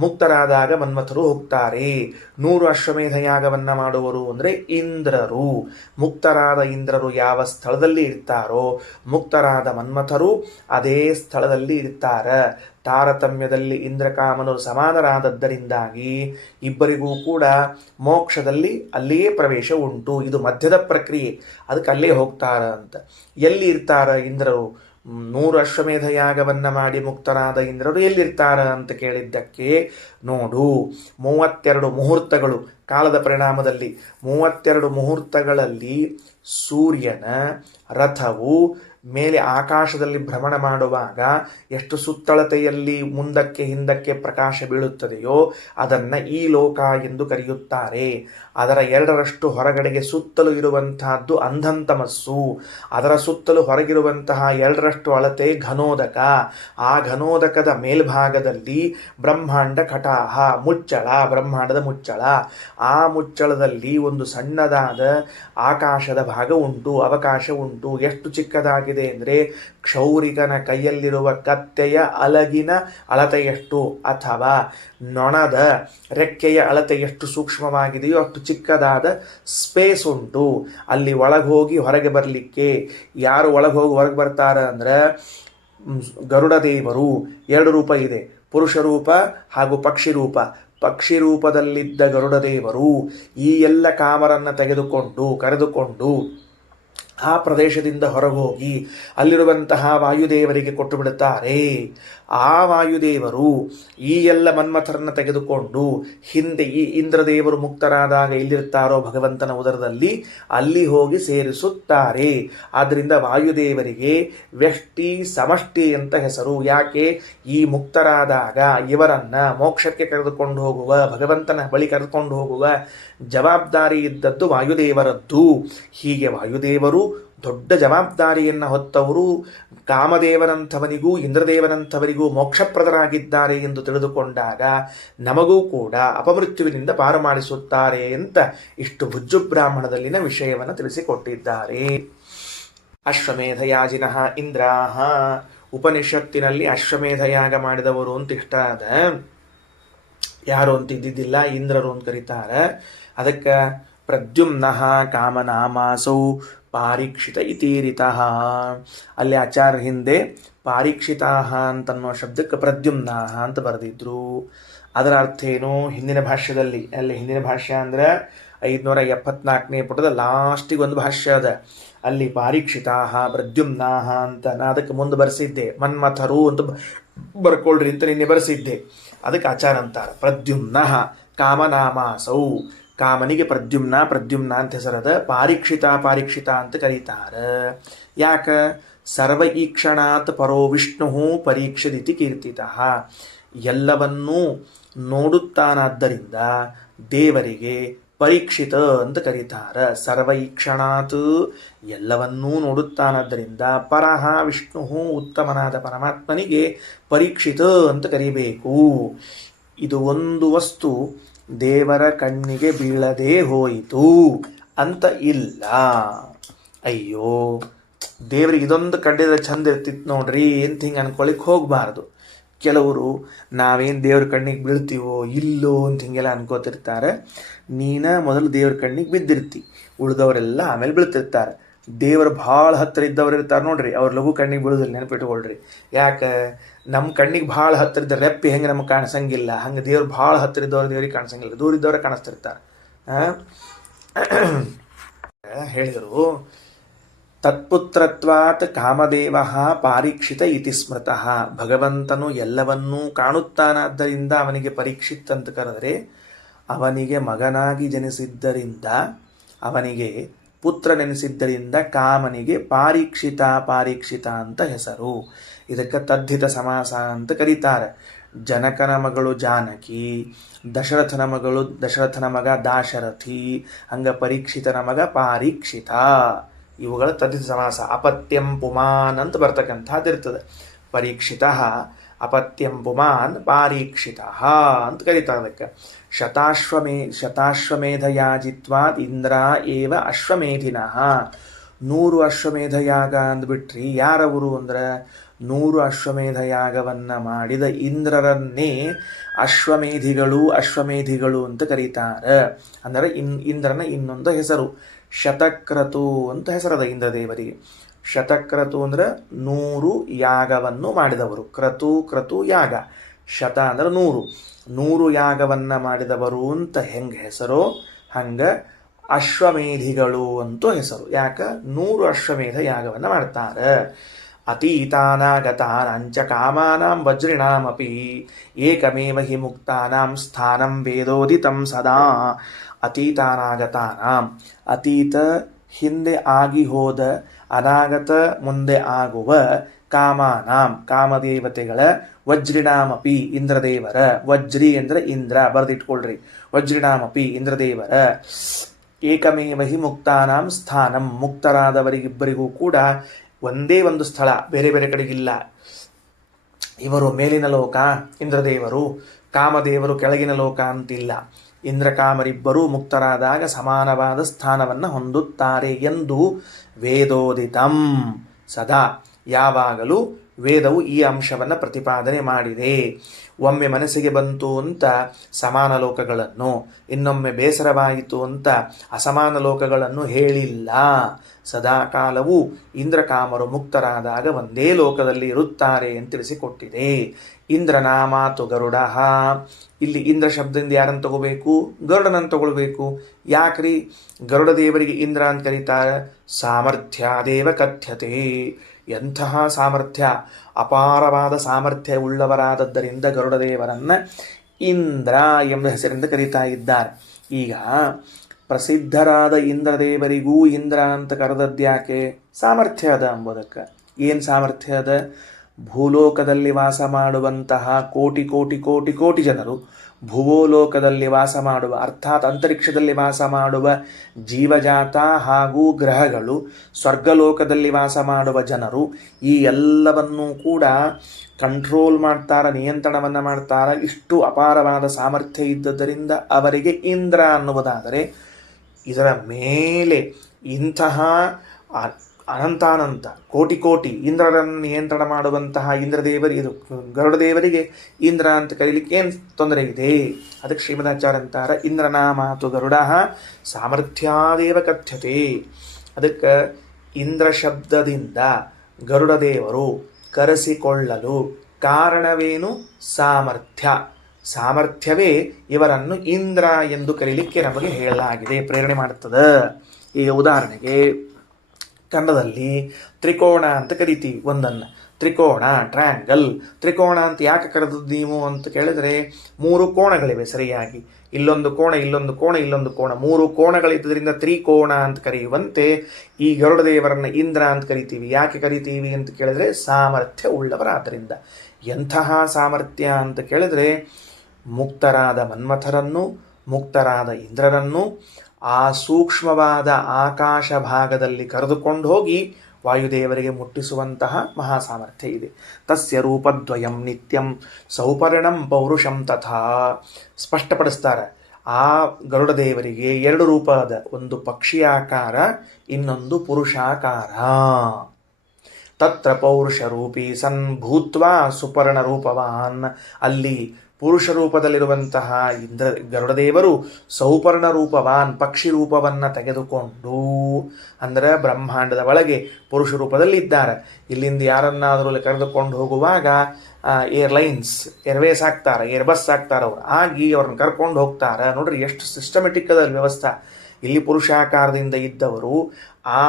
ಮುಕ್ತರಾದಾಗ ಮನ್ಮಥರು ಹೋಗ್ತಾರೆ. 100 ಅಶ್ವಮೇಧ ಯಾಗವನ್ನು ಮಾಡುವರು ಅಂದರೆ ಇಂದ್ರರು. ಮುಕ್ತರಾದ ಇಂದ್ರರು ಯಾವ ಸ್ಥಳದಲ್ಲಿ ಇರ್ತಾರೋ ಮುಕ್ತರಾದ ಮನ್ಮಥರು ಅದೇ ಸ್ಥಳದಲ್ಲಿ ಇರ್ತಾರೆ. ತಾರತಮ್ಯದಲ್ಲಿ ಇಂದ್ರಕಾಮನರು ಸಮಾನರಾದದ್ದರಿಂದಾಗಿ ಇಬ್ಬರಿಗೂ ಕೂಡ ಮೋಕ್ಷದಲ್ಲಿ ಅಲ್ಲಿಯೇ ಪ್ರವೇಶ ಉಂಟು. ಇದು ಮಧ್ಯದ ಪ್ರಕ್ರಿಯೆ, ಅದಕ್ಕೆ ಅಲ್ಲೇ ಹೋಗ್ತಾರ ಅಂತ. ಎಲ್ಲಿ ಇರ್ತಾರ ಇಂದ್ರರು? 100 ಅಶ್ವಮೇಧ ಯಾಗವನ್ನು ಮಾಡಿ ಮುಕ್ತರಾದ ಇಂದ್ರರು ಎಲ್ಲಿರ್ತಾರ ಅಂತ ಕೇಳಿದ್ದಕ್ಕೆ ನೋಡು, 32 ಮುಹೂರ್ತಗಳು ಕಾಲದ ಪರಿಣಾಮದಲ್ಲಿ 32 ಮುಹೂರ್ತಗಳಲ್ಲಿ ಸೂರ್ಯನ ರಥವು ಮೇಲೆ ಆಕಾಶದಲ್ಲಿ ಭ್ರಮಣ ಮಾಡುವಾಗ ಎಷ್ಟು ಸುತ್ತಳತೆಯಲ್ಲಿ ಮುಂದಕ್ಕೆ ಹಿಂದಕ್ಕೆ ಪ್ರಕಾಶ ಬೀಳುತ್ತದೆಯೋ ಅದನ್ನು ಈ ಲೋಕ ಎಂದು ಕರೆಯುತ್ತಾರೆ. ಅದರ 2ರಷ್ಟು ಹೊರಗಡೆಗೆ ಸುತ್ತಲೂ ಇರುವಂತಹದ್ದು ಅಂಧಂತಮಸ್ಸು. ಅದರ ಸುತ್ತಲೂ ಹೊರಗಿರುವಂತಹ 2ರಷ್ಟು ಅಳತೆ ಘನೋದಕ. ಆ ಘನೋದಕದ ಮೇಲ್ಭಾಗದಲ್ಲಿ ಬ್ರಹ್ಮಾಂಡ ಕಟಾಹ, ಮುಚ್ಚಳ, ಬ್ರಹ್ಮಾಂಡದ ಮುಚ್ಚಳ. ಆ ಮುಚ್ಚಳದಲ್ಲಿ ಒಂದು ಸಣ್ಣದಾದ ಆಕಾಶದ ಭಾಗ ಉಂಟು, ಅವಕಾಶ ಉಂಟು. ಎಷ್ಟು ಚಿಕ್ಕದಾಗಿದೆ ಅಂದರೆ ಕ್ಷೌರಿಕನ ಕೈಯಲ್ಲಿರುವ ಕತ್ತೆಯ ಅಲಗಿನ ಅಳತೆಯಷ್ಟು ಅಥವಾ ನೊಣದ ರೆಕ್ಕೆಯ ಅಳತೆ ಎಷ್ಟು ಸೂಕ್ಷ್ಮವಾಗಿದೆಯೋ ಅಷ್ಟು ಚಿಕ್ಕದಾದ ಸ್ಪೇಸ್ ಉಂಟು. ಅಲ್ಲಿ ಒಳಗೋಗಿ ಹೊರಗೆ ಬರಲಿಕ್ಕೆ ಯಾರು ಒಳಗೋಗಿ ಹೊರಗೆ ಬರ್ತಾರೆ ಅಂದ್ರೆ ಗರುಡ ದೇವರು 2 ರೂಪ ಇದೆ, ಪುರುಷ ರೂಪ ಹಾಗೂ ಪಕ್ಷಿ ರೂಪ. ಪಕ್ಷಿ ರೂಪದಲ್ಲಿದ್ದ ಗರುಡ ದೇವರು ಈ ಎಲ್ಲ ಕಾಮರನ್ನು ಕರೆದುಕೊಂಡು ಆ ಪ್ರದೇಶದಿಂದ ಹೊರಗೋಗಿ ಅಲ್ಲಿರುವಂತಹ ವಾಯುದೇವರಿಗೆ ಕೊಟ್ಟು ಬಿಡುತ್ತಾರೆ. ಆ ವಾಯುದೇವರು ಈ ಎಲ್ಲ ಮನ್ಮಥರನ್ನು ತೆಗೆದುಕೊಂಡು ಹಿಂದೆ ಈ ಇಂದ್ರದೇವರು ಮುಕ್ತರಾದಾಗ ಎಲ್ಲಿರ್ತಾರೋ ಭಗವಂತನ ಉದರದಲ್ಲಿ ಅಲ್ಲಿ ಹೋಗಿ ಸೇರಿಸುತ್ತಾರೆ. ಆದ್ದರಿಂದ ವಾಯುದೇವರಿಗೆ ವ್ಯಷ್ಟಿ ಸಮಷ್ಟಿ ಅಂತ ಹೆಸರು. ಯಾಕೆ? ಈ ಮುಕ್ತರಾದಾಗ ಇವರನ್ನ ಮೋಕ್ಷಕ್ಕೆ ಕರೆದುಕೊಂಡು ಹೋಗುವ, ಭಗವಂತನ ಬಳಿ ಕರೆದುಕೊಂಡು ಹೋಗುವ ಜವಾಬ್ದಾರಿ ಇದ್ದದ್ದು ವಾಯುದೇವರದ್ದು. ಹೀಗೆ ವಾಯುದೇವರು ದೊಡ್ಡ ಜವಾಬ್ದಾರಿಯನ್ನು ಹೊತ್ತವರು, ಕಾಮದೇವನಂಥವನಿಗೂ ಇಂದ್ರದೇವನಂಥವರಿಗೂ ಮೋಕ್ಷಪ್ರದರಾಗಿದ್ದಾರೆ ಎಂದು ತಿಳಿದುಕೊಂಡಾಗ ನಮಗೂ ಕೂಡ ಅಪಮೃತ್ಯುವಿನಿಂದ ಪಾರು ಮಾಡಿಸುತ್ತಾರೆ ಅಂತ ಇಷ್ಟು ಭುಜ್ಜು ಬ್ರಾಹ್ಮಣದಲ್ಲಿನ ವಿಷಯವನ್ನು ತಿಳಿಸಿಕೊಟ್ಟಿದ್ದಾರೆ. ಅಶ್ವಮೇಧಯಾಜಿನಃ ಇಂದ್ರಾಹ, ಉಪನಿಷತ್ತಿನಲ್ಲಿ ಅಶ್ವಮೇಧಯಾಗ ಮಾಡಿದವರು ಅಂತ ಇಷ್ಟ ಅದ. ಯಾರು ಅಂತ ಇದ್ದಿದ್ದಿಲ್ಲ, ಇಂದ್ರರು ಅಂತ ಕರೀತಾರೆ. ಅದಕ್ಕೆ ಪ್ರದ್ಯುಮ್ನಃ ಕಾಮನಾಮಾಸೌ ಪಾರೀಕ್ಷಿತ ಇತೀರಿತಃ. ಅಲ್ಲಿ ಆಚಾರ್ಯ ಹಿಂದೆ ಪಾರೀಕ್ಷಿತಾಹ ಅಂತನ್ನೋ ಶಬ್ದಕ್ಕೆ ಪ್ರದ್ಯುಮ್ನಾಹ ಅಂತ ಬರೆದಿದ್ರು. ಅದರ ಅರ್ಥ ಏನು? ಹಿಂದಿನ ಭಾಷ್ಯದಲ್ಲಿ, ಅಲ್ಲಿ ಹಿಂದಿನ ಭಾಷ್ಯ ಅಂದ್ರೆ 574ನೇ ಪುಟದ ಲಾಸ್ಟಿಗೆ ಒಂದು ಭಾಷ್ಯ ಅದ. ಅಲ್ಲಿ ಪಾರೀಕ್ಷಿತಾಹ ಪ್ರದ್ಯುಮ್ನಾಹ ಅಂತ ನಾ ಅದಕ್ಕೆ ಮುಂದೆ ಬರೆಸಿದ್ದೆ. ಮನ್ಮಥರು ಅಂತ ಬರ್ಕೊಳ್ರಿ ಅಂತ ನಿನ್ನೆ ಬರೆಸಿದ್ದೆ. ಅದಕ್ಕೆ ಆಚಾರ ಅಂತಾರೆ ಪ್ರದ್ಯುಮ್ನಃ ಕಾಮನಾಮಾಸೌ. ಕಾಮನಿಗೆ ಪ್ರದ್ಯುಮ್ನ ಅಂತ ಹೆಸರದ. ಪಾರೀಕ್ಷಿತ ಅಂತ ಕರೀತಾರ. ಯಾಕ? ಸರ್ವ ಈಕ್ಷಣಾತ್ ಪರೋ ವಿಷ್ಣು ಪರೀಕ್ಷದಿತಿ ಕೀರ್ತಿತಃ. ಎಲ್ಲವನ್ನೂ ನೋಡುತ್ತಾನಾದ್ದರಿಂದ ದೇವರಿಗೆ ಪರೀಕ್ಷಿತ ಅಂತ ಕರೀತಾರ. ಸರ್ವ ಈಕ್ಷಣಾತ್ ಎಲ್ಲವನ್ನೂ ನೋಡುತ್ತಾನಾದ್ದರಿಂದ ಪರಹ ವಿಷ್ಣು ಉತ್ತಮನಾದ ಪರಮಾತ್ಮನಿಗೆ ಪರೀಕ್ಷಿತ ಅಂತ ಕರಿಬೇಕು. ಇದು ಒಂದು ವಸ್ತು ದೇವರ ಕಣ್ಣಿಗೆ ಬೀಳದೇ ಹೋಯಿತು ಅಂತ ಇಲ್ಲ. ಅಯ್ಯೋ ದೇವರಿಗೆ ಇದೊಂದು ಕಂಡಿದ್ರೆ ಚಂದ ಇರ್ತಿತ್ತು ನೋಡ್ರಿ ಅಂತ ಹಿಂಗೆ ಅನ್ಕೊಳಿಕ್ ಹೋಗಬಾರ್ದು. ಕೆಲವರು ನಾವೇನು ದೇವ್ರ ಕಣ್ಣಿಗೆ ಬೀಳ್ತೀವೋ ಇಲ್ಲೋ ಅಂತ ಹಿಂಗೆಲ್ಲ ಅನ್ಕೋತಿರ್ತಾರೆ. ನೀನ ಮೊದಲು ದೇವ್ರ ಕಣ್ಣಿಗೆ ಬಿದ್ದಿರ್ತಿ, ಉಳಿದವರೆಲ್ಲ ಆಮೇಲೆ ಬೀಳ್ತಿರ್ತಾರೆ. ದೇವರು ಭಾಳ ಹತ್ತಿರ ಇದ್ದವ್ರು ಇರ್ತಾರೆ ನೋಡ್ರಿ, ಅವ್ರ ಲಘು ಕಣ್ಣಿಗೆ ಬೀಳೋದಿಲ್ಲ, ನೆನಪಿಟ್ಕೊಳ್ರಿ. ಯಾಕೆ? ನಮ್ಮ ಕಣ್ಣಿಗೆ ಭಾಳ ಹತ್ತಿರ ಇದ್ದ ರೆಪ್ಪಿ ಹೆಂಗೆ ನಮಗೆ ಕಾಣಿಸಂಗಿಲ್ಲ, ಹಂಗೆ ದೇವ್ರು ಭಾಳ ಹತ್ತಿರ ಇದ್ದವ್ರು ದೇವ್ರಿಗೆ ಕಾಣಿಸಂಗಿಲ್ಲ, ದೂರ ಇದ್ದವ್ರೆ ಕಾಣಿಸ್ತಿರ್ತಾರೆ. ಹೇಳಿದರು ತತ್ಪುತ್ರತ್ವಾತ್ ಕಾಮದೇವ ಪಾರೀಕ್ಷಿತ ಇತಿ ಸ್ಮೃತಃ. ಭಗವಂತನು ಎಲ್ಲವನ್ನೂ ಕಾಣುತ್ತಾನಾದ್ದರಿಂದ ಅವನಿಗೆ ಪರೀಕ್ಷಿತ್ ಅಂತ ಕರೆದರೆ, ಅವನಿಗೆ ಮಗನಾಗಿ ಜನಿಸಿದ್ದರಿಂದ, ಅವನಿಗೆ ಪುತ್ರನೆನಿಸಿದ್ದರಿಂದ ಕಾಮನಿಗೆ ಪಾರೀಕ್ಷಿತ ಅಂತ ಹೆಸರು. ಇದಕ್ಕೆ ತದ್ಧಿತ ಸಮಾಸ ಅಂತ ಕರೀತಾರೆ. ಜನಕನ ಮಗಳು ಜಾನಕಿ, ದಶರಥನ ಮಗ ದಾಶರಥಿ, ಹಂಗ ಪರೀಕ್ಷಿತನ ಮಗ ಪಾರೀಕ್ಷಿತ. ಇವುಗಳ ತದ್ಧಿತ ಸಮಾಸ. ಅಪತ್ಯಂ ಪುಮಾನ್ ಅಂತ ಬರ್ತಕ್ಕಂಥದ್ದಿರ್ತದೆ. ಪರೀಕ್ಷಿತ ಅಪತ್ಯಂ ಪುಮಾನ್ ಪಾರೀಕ್ಷಿತ ಅಂತ ಕರೀತಾರೆ. ಅದಕ್ಕೆ ಶತಾಶ್ವಮೇಧಯಾಜಿತ್ವಾತ್ ಇಂದ್ರ ಏವ ಅಶ್ವಮೇಧಿನಃ. 100 ಅಶ್ವಮೇಧಯಾಗ ಅಂದ್ಬಿಟ್ರಿ. ಯಾರವರು ಅಂದ್ರೆ 100 ಅಶ್ವಮೇಧಯಾಗವನ್ನ ಮಾಡಿದ ಇಂದ್ರರನ್ನೇ ಅಶ್ವಮೇಧಿಗಳು ಅಂತ ಕರೀತಾರೆ. ಅಂದರೆ ಇಂದ್ರನ ಇನ್ನೊಂದು ಹೆಸರು ಶತಕ್ರತು ಅಂತ ಹೆಸರದ ಇಂದ್ರದೇವರಿಗೆ. ಶತಕ್ರತು ಅಂದ್ರೆ 100 ಯಾಗವನ್ನು ಮಾಡಿದವರು. ಕ್ರತು ಯಾಗ, ಶತ ಅಂದ್ರೆ 100 ಯಾಗವನ್ನ ಮಾಡಿದವರು ಅಂತ ಹೆಂಗೆ ಹೆಸರು, ಹಂಗ ಅಶ್ವಮೇಧಿಗಳು ಅಂತೂ ಹೆಸರು. ಯಾಕ? 100 ಅಶ್ವಮೇಧ ಯಾಗವನ್ನ ಮಾಡ್ತಾರೆ. ಅತೀತಾನಾಗತಾನಾಂಚ ಕಾಮಾನಾಂ ವಜ್ರಿಣಾಮಪಿ ಏಕಮೇವ ಹಿ ಮುಕ್ತಾನಾಂ ಸ್ಥಾನಂ ವೇದೋದಿತಂ ಸದಾ. ಅತೀತಾನಾಗತಾನಾಂ, ಅತೀತ ಹಿಂದೆ ಆಗಿ ಹೋದ, ಅನಾಗತ ಮುಂದೆ ಆಗುವ, ಕಾಮಾನಾಂ ಕಾಮದೇವತೆಗಳ, ವಜ್ರಿಣಾಮಪಿ ಇಂದ್ರದೇವರ, ವಜ್ರಿ ಅಂದ್ರೆ ಇಂದ್ರ ಬರೆದಿಟ್ಕೊಳ್ರಿ, ವಜ್ರಿಣಾಮಪಿ ಇಂದ್ರದೇವರ, ಏಕಮೇವ ಹಿ ಮುಕ್ತಾನಾಂ ಸ್ಥಾನಂ ಮುಕ್ತರಾದವರಿಗಿಬ್ಬರಿಗೂ ಕೂಡ ಒಂದೇ ಒಂದು ಸ್ಥಳ, ಬೇರೆ ಬೇರೆ ಕಡೆಗಿಲ್ಲ. ಇವರು ಮೇಲಿನ ಲೋಕ ಇಂದ್ರದೇವರು, ಕಾಮದೇವರು ಕೆಳಗಿನ ಲೋಕ ಅಂತಿಲ್ಲ. ಇಂದ್ರಕಾಮರಿಬ್ಬರೂ ಮುಕ್ತರಾದಾಗ ಸಮಾನವಾದ ಸ್ಥಾನವನ್ನು ಹೊಂದುತ್ತಾರೆ ಎಂದು ವೇದೋದಿತಂ ಸದಾ ಯಾವಾಗಲೂ ವೇದವು ಈ ಅಂಶವನ್ನು ಪ್ರತಿಪಾದನೆ ಮಾಡಿದೆ. ಒಮ್ಮೆ ಮನಸ್ಸಿಗೆ ಬಂತು ಅಂತ ಸಮಾನ ಲೋಕಗಳನ್ನು, ಇನ್ನೊಮ್ಮೆ ಬೇಸರವಾಯಿತು ಅಂತ ಅಸಮಾನ ಲೋಕಗಳನ್ನು ಹೇಳಿಲ್ಲ. ಸದಾಕಾಲವೂ ಇಂದ್ರಕಾಮರು ಮುಕ್ತರಾದಾಗ ಒಂದೇ ಲೋಕದಲ್ಲಿ ಇರುತ್ತಾರೆ ಅಂತ ತಿಳಿಸಿಕೊಟ್ಟಿದೆ. ಇಂದ್ರನಾಮಾತು ಗರುಡ. ಇಲ್ಲಿ ಇಂದ್ರ ಶಬ್ದದಿಂದ ಯಾರನ್ನು ತಗೋಬೇಕು? ಗರುಡನನ್ನು ತಗೊಳ್ಬೇಕು. ಯಾಕ್ರಿ ಗರುಡ ದೇವರಿಗೆ ಇಂದ್ರ ಅಂತ ಕರೀತಾರೆ? ಸಾಮರ್ಥ್ಯಾದೇವ ಕಥ್ಯತೆ. ಎಂತಹ ಸಾಮರ್ಥ್ಯ, ಅಪಾರವಾದ ಸಾಮರ್ಥ್ಯ ಉಳ್ಳವರಾದದ್ದರಿಂದ ಗರುಡದೇವರನ್ನ ಇಂದ್ರ ಎಂಬ ಹೆಸರಿಂದ ಕರೀತಾ ಇದ್ದಾರೆ. ಈಗ ಪ್ರಸಿದ್ಧರಾದ ಇಂದ್ರದೇವರಿಗೂ ಇಂದ್ರ ಅಂತ ಕರೆದದ್ಯಾಕೆ? ಸಾಮರ್ಥ್ಯ ಅದ ಎಂಬುದಕ್ಕೆ. ಏನು ಸಾಮರ್ಥ್ಯ ಅದ? ಭೂಲೋಕದಲ್ಲಿ ವಾಸ ಮಾಡುವಂತಹ ಕೋಟಿ ಕೋಟಿ ಕೋಟಿ ಕೋಟಿ ಜನರು, ಭುವೋಲೋಕದಲ್ಲಿ ವಾಸ ಮಾಡುವ ಅರ್ಥಾತ್ ಅಂತರಿಕ್ಷದಲ್ಲಿ ವಾಸ ಮಾಡುವ ಜೀವಜಾತ ಹಾಗೂ ಗ್ರಹಗಳು, ಸ್ವರ್ಗಲೋಕದಲ್ಲಿ ವಾಸ ಮಾಡುವ ಜನರು, ಈ ಎಲ್ಲವನ್ನೂ ಕೂಡ ಕಂಟ್ರೋಲ್ ಮಾಡ್ತಾರ, ನಿಯಂತ್ರಣವನ್ನು ಮಾಡ್ತಾರ. ಇಷ್ಟು ಅಪಾರವಾದ ಸಾಮರ್ಥ್ಯ ಇದ್ದದ್ದರಿಂದ ಅವರಿಗೆ ಇಂದ್ರ ಅನ್ನುವುದಾದರೆ, ಇದರ ಮೇಲೆ ಇಂತಹ ಅನಂತಾನಂತ ಕೋಟಿ ಕೋಟಿ ಇಂದ್ರರನ್ನು ನಿಯಂತ್ರಣ ಮಾಡುವಂತಹ ಇಂದ್ರದೇವರಿ, ಇದು ಗರುಡದೇವರಿಗೆ ಇಂದ್ರ ಅಂತ ಕರೀಲಿಕ್ಕೆ ಏನು ತೊಂದರೆ ಇದೆ? ಅದಕ್ಕೆ ಶ್ರೀಮದಾಚಾರ್ಯ ಅಂತಾರೆ, ಇಂದ್ರನಾಮಾತು ಗರುಡ ಸಾಮರ್ಥ್ಯಾದೇವ ಕಥ್ಯತೆ. ಅದಕ್ಕೆ ಇಂದ್ರ ಶಬ್ದದಿಂದ ಗರುಡದೇವರು ಕರೆಸಿಕೊಳ್ಳಲು ಕಾರಣವೇನು? ಸಾಮರ್ಥ್ಯ. ಸಾಮರ್ಥ್ಯವೇ ಇವರನ್ನು ಇಂದ್ರ ಎಂದು ಕರೀಲಿಕ್ಕೆ ನಮಗೆ ಹೇಳಲಾಗಿದೆ, ಪ್ರೇರಣೆ ಮಾಡುತ್ತದೆ. ಈಗ ಉದಾಹರಣೆಗೆ ಕನ್ನಡದಲ್ಲಿ ತ್ರಿಕೋಣ ಅಂತ ಕರಿತೀವಿ ಒಂದನ್ನು. ತ್ರಿಕೋಣ, ಟ್ರ್ಯಾಂಗಲ್. ತ್ರಿಕೋಣ ಅಂತ ಯಾಕೆ ಕರೆದದ್ದು ನೀವು ಅಂತ ಕೇಳಿದರೆ, 3 ಕೋಣಗಳಿವೆ ಸರಿಯಾಗಿ. ಇಲ್ಲೊಂದು ಕೋಣ, ಇಲ್ಲೊಂದು ಕೋಣ, ಇಲ್ಲೊಂದು ಕೋಣ, 3 ಕೋಣಗಳಿದ್ದರಿಂದ ತ್ರಿಕೋಣ ಅಂತ ಕರೆಯುವಂತೆ ಈ ಗರುಡದೇವರನ್ನ ಇಂದ್ರ ಅಂತ ಕರಿತೀವಿ. ಯಾಕೆ ಕರಿತೀವಿ ಅಂತ ಕೇಳಿದ್ರೆ, ಸಾಮರ್ಥ್ಯ ಉಳ್ಳವರಾದ್ದರಿಂದ. ಎಂತಹ ಸಾಮರ್ಥ್ಯ ಅಂತ ಕೇಳಿದ್ರೆ, ಮುಕ್ತರಾದ ಮನ್ಮಥರನ್ನು, ಮುಕ್ತರಾದ ಇಂದ್ರರನ್ನು ಆ ಸೂಕ್ಷ್ಮವಾದ ಆಕಾಶ ಭಾಗದಲ್ಲಿ ಕರೆದುಕೊಂಡು ಹೋಗಿ ವಾಯುದೇವರಿಗೆ ಮುಟ್ಟಿಸುವಂತಹ ಮಹಾಸಾಮರ್ಥ್ಯ ಇದೆ. ತಸ್ಯ ರೂಪದ್ವಯಂ ನಿತ್ಯಂ ಸೌಪರ್ಣಂ ಪೌರುಷಂ ತಥಾ. ಸ್ಪಷ್ಟಪಡಿಸ್ತಾರೆ, ಆ ಗರುಡದೇವರಿಗೆ 2 ರೂಪ ಅದ. ಒಂದು ಪಕ್ಷಿಯಾಕಾರ, ಇನ್ನೊಂದು ಪುರುಷಾಕಾರ. ತತ್ರ ಪೌರುಷ ರೂಪಿ ಸನ್ ಭೂತ್ವಾ ಸುಪರ್ಣ ರೂಪವಾನ್. ಅಲ್ಲಿ ಪುರುಷ ರೂಪದಲ್ಲಿರುವಂತಹ ಗರುಡದೇವರು ಸೌಪರ್ಣ ರೂಪವಾನ್, ಪಕ್ಷಿ ರೂಪವನ್ನು ತೆಗೆದುಕೊಂಡು, ಅಂದರೆ ಬ್ರಹ್ಮಾಂಡದ ಒಳಗೆ ಪುರುಷ ರೂಪದಲ್ಲಿ ಇದ್ದಾರೆ. ಇಲ್ಲಿಂದ ಯಾರನ್ನಾದರೂ ಕರೆದುಕೊಂಡು ಹೋಗುವಾಗ ಏರ್ಲೈನ್ಸ್, ಏರ್ವೇಸ್ ಆಗ್ತಾರೆ, ಏರ್ಬಸ್ ಆಗ್ತಾರೆ, ಅವರು ಆಗಿ ಅವ್ರನ್ನ ಕರ್ಕೊಂಡು ಹೋಗ್ತಾರೆ. ನೋಡ್ರಿ ಎಷ್ಟು ಸಿಸ್ಟಮೆಟಿಕ್ ಅದ ವ್ಯವಸ್ಥೆ. ಇಲ್ಲಿ ಪುರುಷಾಕಾರದಿಂದ ಇದ್ದವರು ಆ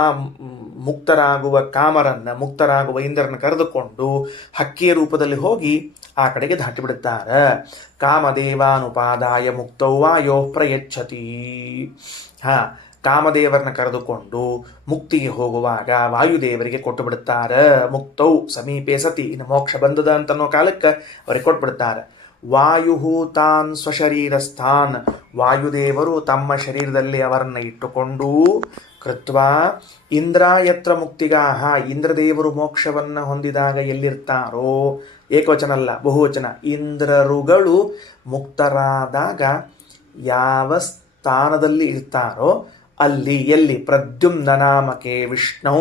ಮುಕ್ತರಾಗುವ ಕಾಮರನ್ನ, ಮುಕ್ತರಾಗುವ ಇಂದ್ರನ ಕರೆದುಕೊಂಡು ಹಕ್ಕಿಯ ರೂಪದಲ್ಲಿ ಹೋಗಿ ಆ ಕಡೆಗೆ ದಾಟಿಬಿಡುತ್ತಾರೆ. ಕಾಮದೇವಾನುಪಾದಾಯ ಮುಕ್ತೌ ವಾಯೋ ಪ್ರಯಚ್ಛತಿ. ಕಾಮದೇವರನ್ನ ಕರೆದುಕೊಂಡು ಮುಕ್ತಿಗೆ ಹೋಗುವಾಗ ವಾಯುದೇವರಿಗೆ ಕೊಟ್ಟು ಬಿಡುತ್ತಾರೆ. ಮುಕ್ತೌ ಸಮೀಪೆ ಸತಿ, ಇನ್ನು ಮೋಕ್ಷ ಬಂದದ ಅಂತನೋ ಕಾಲಕ್ಕೆ ಅವರಿಗೆ ಕೊಟ್ಬಿಡ್ತಾರೆ. ವಾಯು ತಾನ್ ಸ್ವಶರೀರಸ್ಥಾನ್. ವಾಯುದೇವರು ತಮ್ಮ ಶರೀರದಲ್ಲಿ ಅವರನ್ನು ಇಟ್ಟುಕೊಂಡು ಕೃತ್ವಾ ಇಂದ್ರ ಯತ್ರ ಮುಕ್ತಿಗಾಹ. ಇಂದ್ರದೇವರು ಮೋಕ್ಷವನ್ನು ಹೊಂದಿದಾಗ ಎಲ್ಲಿರ್ತಾರೋ, ಏಕವಚನ ಅಲ್ಲ ಬಹುವಚನ, ಇಂದ್ರರುಗಳು ಮುಕ್ತರಾದಾಗ ಯಾವ ಸ್ಥಾನದಲ್ಲಿ ಇರ್ತಾರೋ ಅಲ್ಲಿ, ಎಲ್ಲಿ? ಪ್ರದ್ಯುಮ್ನ ನಾಮಕೆ ವಿಷ್ಣು.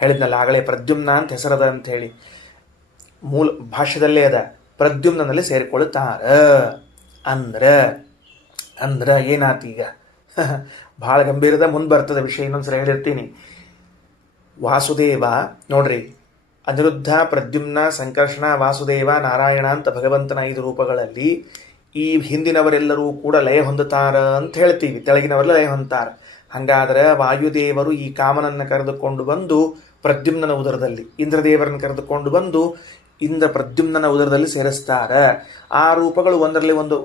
ಹೇಳಿದ್ನಲ್ಲ ಆಗಲೇ, ಪ್ರದ್ಯುಮ್ನ ಅಂತ ಹೆಸರದ ಅಂತ ಹೇಳಿ ಮೂಲ ಭಾಷ್ಯದಲ್ಲೇ ಅದ. ಪ್ರದ್ಯುಮ್ನಲ್ಲಿ ಸೇರಿಕೊಳ್ಳುತ್ತಾರೆ. ಅಂದ್ರೆ ಏನಾತೀಗ? ಭಾಳ ಗಂಭೀರದ ಮುಂದೆ ಬರ್ತದೆ ವಿಷಯ, ಇನ್ನೊಂದ್ಸಲ ಹೇಳಿರ್ತೀನಿ. ವಾಸುದೇವ ನೋಡ್ರಿ, ಅನಿರುದ್ಧ, ಪ್ರದ್ಯುಮ್ನ, ಸಂಕರ್ಷಣ, ವಾಸುದೇವ, ನಾರಾಯಣ ಅಂತ ಭಗವಂತನ 5 ರೂಪಗಳಲ್ಲಿ ಈ ಹಿಂದಿನವರೆಲ್ಲರೂ ಕೂಡ ಲಯ ಹೊಂದುತ್ತಾರ ಅಂತ ಹೇಳ್ತೀವಿ. ತೆಳಗಿನವರೆಲ್ಲ ಲಯ ಹೊಂದುತ್ತಾರೆ. ಹಾಗಾದ್ರೆ ವಾಯುದೇವರು ಈ ಕಾಮನನ್ನು ಕರೆದುಕೊಂಡು ಬಂದು ಪ್ರದ್ಯುಮ್ನನ ಉದರದಲ್ಲಿ, ಇಂದ್ರದೇವರನ್ನು ಕರೆದುಕೊಂಡು ಬಂದು ಇಂದ್ರ ಪ್ರದ್ಯುಮ್ನನ ಉದರದಲ್ಲಿ ಸೇರಿಸ್ತಾರೆ. ಆ ರೂಪಗಳು ಒಂದರಲ್ಲಿ ಒಂದು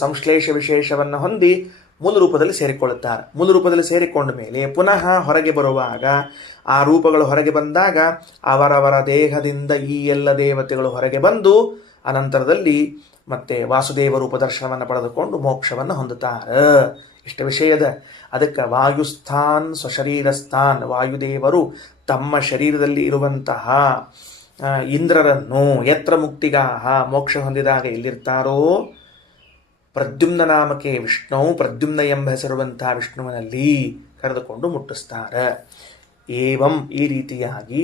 ಸಂಶ್ಲೇಷ ವಿಶೇಷವನ್ನು ಹೊಂದಿ ಮೂಲ ರೂಪದಲ್ಲಿ ಸೇರಿಕೊಳ್ಳುತ್ತಾರೆ. ಮೂಲ ರೂಪದಲ್ಲಿ ಸೇರಿಕೊಂಡ ಮೇಲೆ ಪುನಃ ಹೊರಗೆ ಬರುವಾಗ, ಆ ರೂಪಗಳು ಹೊರಗೆ ಬಂದಾಗ ಅವರವರ ದೇಹದಿಂದ ಈ ಎಲ್ಲ ದೇವತೆಗಳು ಹೊರಗೆ ಬಂದು ಅನಂತರದಲ್ಲಿ ಮತ್ತೆ ವಾಸುದೇವ ರೂಪ ದರ್ಶನವನ್ನು ಪಡೆದುಕೊಂಡು ಮೋಕ್ಷವನ್ನು ಹೊಂದುತ್ತಾರೆ. ಇಷ್ಟ ವಿಷಯದ. ಅದಕ್ಕೆ ವಾಯುಸ್ಥಾನ್ ಸ್ವಶರೀರಸ್ಥಾನ್. ವಾಯುದೇವರು ತಮ್ಮ ಶರೀರದಲ್ಲಿ ಇರುವಂತಹ ಇಂದ್ರರನ್ನು ಯತ್ರ ಮುಕ್ತಿಗಾಹ, ಮೋಕ್ಷ ಹೊಂದಿದಾಗ ಎಲ್ಲಿರ್ತಾರೋ ಪ್ರದ್ಯುಮ್ನ ನಾಮಕೆ ವಿಷ್ಣು, ಪ್ರದ್ಯುಮ್ನ ಎಂಬ ಹೆಸರುವಂತಹ ವಿಷ್ಣುವಿನಲ್ಲಿ ಕರೆದುಕೊಂಡು ಮುಟ್ಟಿಸ್ತಾರೆ. ಏವಂ ಈ ರೀತಿಯಾಗಿ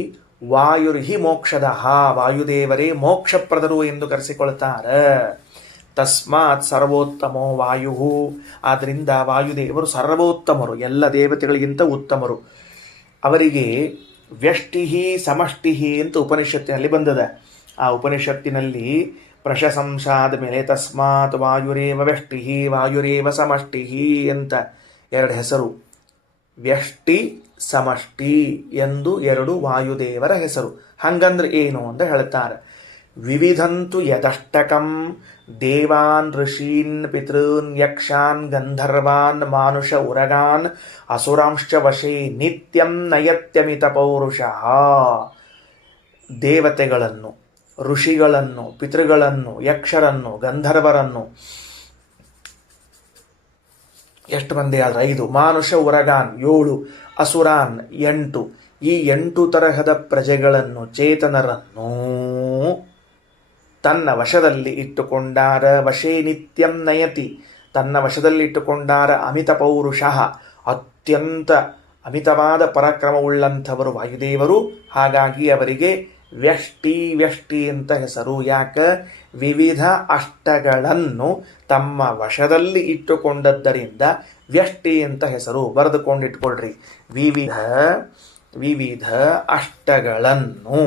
ವಾಯುರ್ಹಿ ಮೋಕ್ಷದಃ, ವಾಯುದೇವರೇ ಮೋಕ್ಷಪ್ರದರು ಎಂದು ಕರೆಸಿಕೊಳ್ತಾರೆ. ತಸ್ಮಾತ್ ಸರ್ವೋತ್ತಮೋ ವಾಯು, ಆದ್ದರಿಂದ ವಾಯುದೇವರು ಸರ್ವೋತ್ತಮರು, ಎಲ್ಲ ದೇವತೆಗಳಿಗಿಂತ ಉತ್ತಮರು. ಅವರಿಗೆ ವ್ಯಷ್ಟಿಹಿ ಸಮಷ್ಟಿಹಿ ಅಂತ ಉಪನಿಷತ್ತಿನಲ್ಲಿ ಬಂದದ. ಆ ಉಪನಿಷತ್ತಿನಲ್ಲಿ ಪ್ರಶಂಸಾದ ಮೇಲೆ ತಸ್ಮಾತ್ ವಾಯುರೇವ ವ್ಯಷ್ಟಿಹಿ ವಾಯುರೇವ ಸಮಷ್ಟಿಹಿ ಅಂತ ಎರಡು ಹೆಸರು. ವ್ಯಷ್ಟಿ ಸಮಷ್ಟಿ ಎಂದು ಎರಡು ವಾಯುದೇವರ ಹೆಸರು. ಹಂಗಂದ್ರೆ ಏನು ಅಂತ ಹೇಳ್ತಾರೆ. ವಿವಿಧಂತು ಯದಷ್ಟಕಂ ದೇವಾನ್ ಋಷೀನ್ ಪಿತॄನ್ ಯಕ್ಷಾನ್ ಗಂಧರ್ವಾನ್ ಮಾನುಷ ಉರಗಾನ್ ಅಸುರಾಂಶ್ಚ ವಶೇ ನಿತ್ಯಂ ನಯತ್ಯಮಿತ ಪೌರುಷಃ. ದೇವತೆಗಳನ್ನು, ಋಷಿಗಳನ್ನು, ಪಿತೃಗಳನ್ನು, ಯಕ್ಷರನ್ನು, ಗಂಧರ್ವರನ್ನು, ಎಷ್ಟು ಮಂದಿ ಆದ್ರೆ 5, ಮಾನುಷ ಉರಗಾನ್ 7, ಅಸುರಾನ್ 8, ಈ 8 ತರಹದ ಪ್ರಜೆಗಳನ್ನು, ಚೇತನರನ್ನು ತನ್ನ ವಶದಲ್ಲಿ ಇಟ್ಟುಕೊಂಡಾರ. ವಶೇ ನಿತ್ಯಂ ನಯತಿ, ತನ್ನ ವಶದಲ್ಲಿ ಇಟ್ಟುಕೊಂಡಾರ. ಅಮಿತ ಪೌರುಷಃ, ಅತ್ಯಂತ ಅಮಿತವಾದ ಪರಾಕ್ರಮವುಳ್ಳಂಥವರು ವಾಯುದೇವರು. ಹಾಗಾಗಿ ಅವರಿಗೆ ವ್ಯಷ್ಟಿ ವ್ಯಷ್ಟಿ ಅಂತ ಹೆಸರು. ಯಾಕ? ವಿವಿಧ ಅಷ್ಟಗಳನ್ನು ತಮ್ಮ ವಶದಲ್ಲಿ ಇಟ್ಟುಕೊಂಡದ್ದರಿಂದ ವ್ಯಷ್ಟಿ ಅಂತ ಹೆಸರು. ಬರೆದುಕೊಂಡಿಟ್ಕೊಳ್ರಿ. ವಿವಿಧ ವಿವಿಧ ಅಷ್ಟಗಳನ್ನು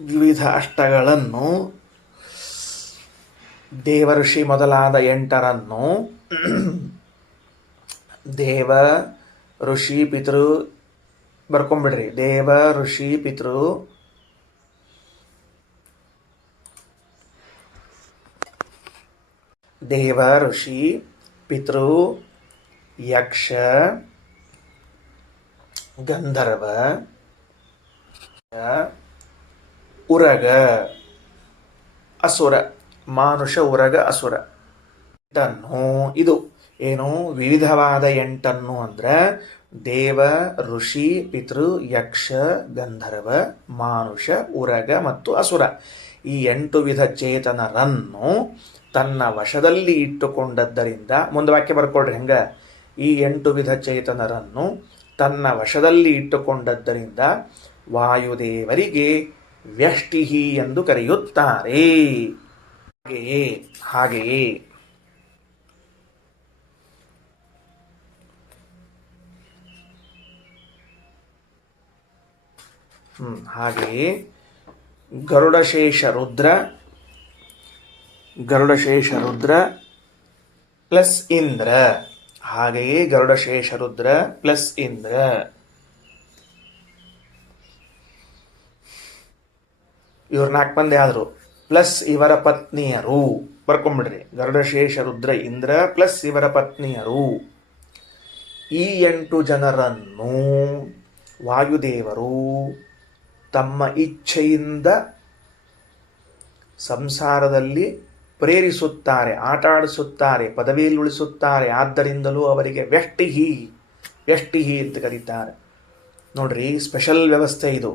ವಿವಿಧ ಅಷ್ಟಗಳನ್ನು ದೇವಋಷಿ ಮೊದಲಾದ 8ರನ್ನು ದೇವ ಋಷಿ ಪಿತೃ ಬರ್ಕೊಂಬಿಡ್ರಿ. ದೇವ ಋಷಿ ಪಿತೃ ದೇವ ಋಷಿ ಪಿತೃ ಯಕ್ಷ ಗಂಧರ್ವ ಉರಗ ಅಸುರ, ಮಾನುಷ ಉರಗ ಅಸುರ 8 ಇದು ಏನು ವಿವಿಧವಾದ 8 ಅಂದ್ರೆ ದೇವ ಋಷಿ ಪಿತೃ ಯಕ್ಷ ಗಂಧರ್ವ ಮಾನುಷ ಉರಗ ಮತ್ತು ಅಸುರ. ಈ 8 ವಿಧ ಚೇತನರನ್ನು ತನ್ನ ವಶದಲ್ಲಿ ಇಟ್ಟುಕೊಂಡದ್ದರಿಂದ, ಮುಂದೆ ವಾಕ್ಯ ಬರ್ಕೊಳ್ರಿ ಹೆಂಗ, ಈ 8 ವಿಧ ಚೇತನರನ್ನು ತನ್ನ ವಶದಲ್ಲಿ ಇಟ್ಟುಕೊಂಡದ್ದರಿಂದ ವಾಯುದೇವರಿಗೆ ವ್ಯಷ್ಟಿಹಿ ಎಂದು ಕರೆಯುತ್ತಾರೆ. ಹಾಗೆಯೇ ಹಾಗೆಯೇ ಗರುಡಶೇಷ ರುದ್ರ ಪ್ಲಸ್ ಇಂದ್ರ. ಹಾಗೆಯೇ ಗರುಡಶೇಷ ರುದ್ರ ಪ್ಲಸ್ ಇಂದ್ರ. ಇವ್ರು 4 ಮಂದಿ ಆದರು. ಪ್ಲಸ್ ಇವರ ಪತ್ನಿಯರು ಬರ್ಕೊಂಬಿಡ್ರಿ. ಗರುಡಶೇಷ ರುದ್ರ ಇಂದ್ರ ಪ್ಲಸ್ ಇವರ ಪತ್ನಿಯರು. ಈ 8 ಜನರನ್ನು ವಾಯುದೇವರು ತಮ್ಮ ಇಚ್ಛೆಯಿಂದ ಸಂಸಾರದಲ್ಲಿ ಪ್ರೇರಿಸುತ್ತಾರೆ, ಆಟ ಆಡಿಸುತ್ತಾರೆ, ಪದವಿಯಲ್ಲಿ ಉಳಿಸುತ್ತಾರೆ. ಆದ್ದರಿಂದಲೂ ಅವರಿಗೆ ವ್ಯಷ್ಟಿಹಿ ಅಂತ ಕರೀತಾರೆ. ನೋಡ್ರಿ, ಸ್ಪೆಷಲ್ ವ್ಯವಸ್ಥೆ ಇದು.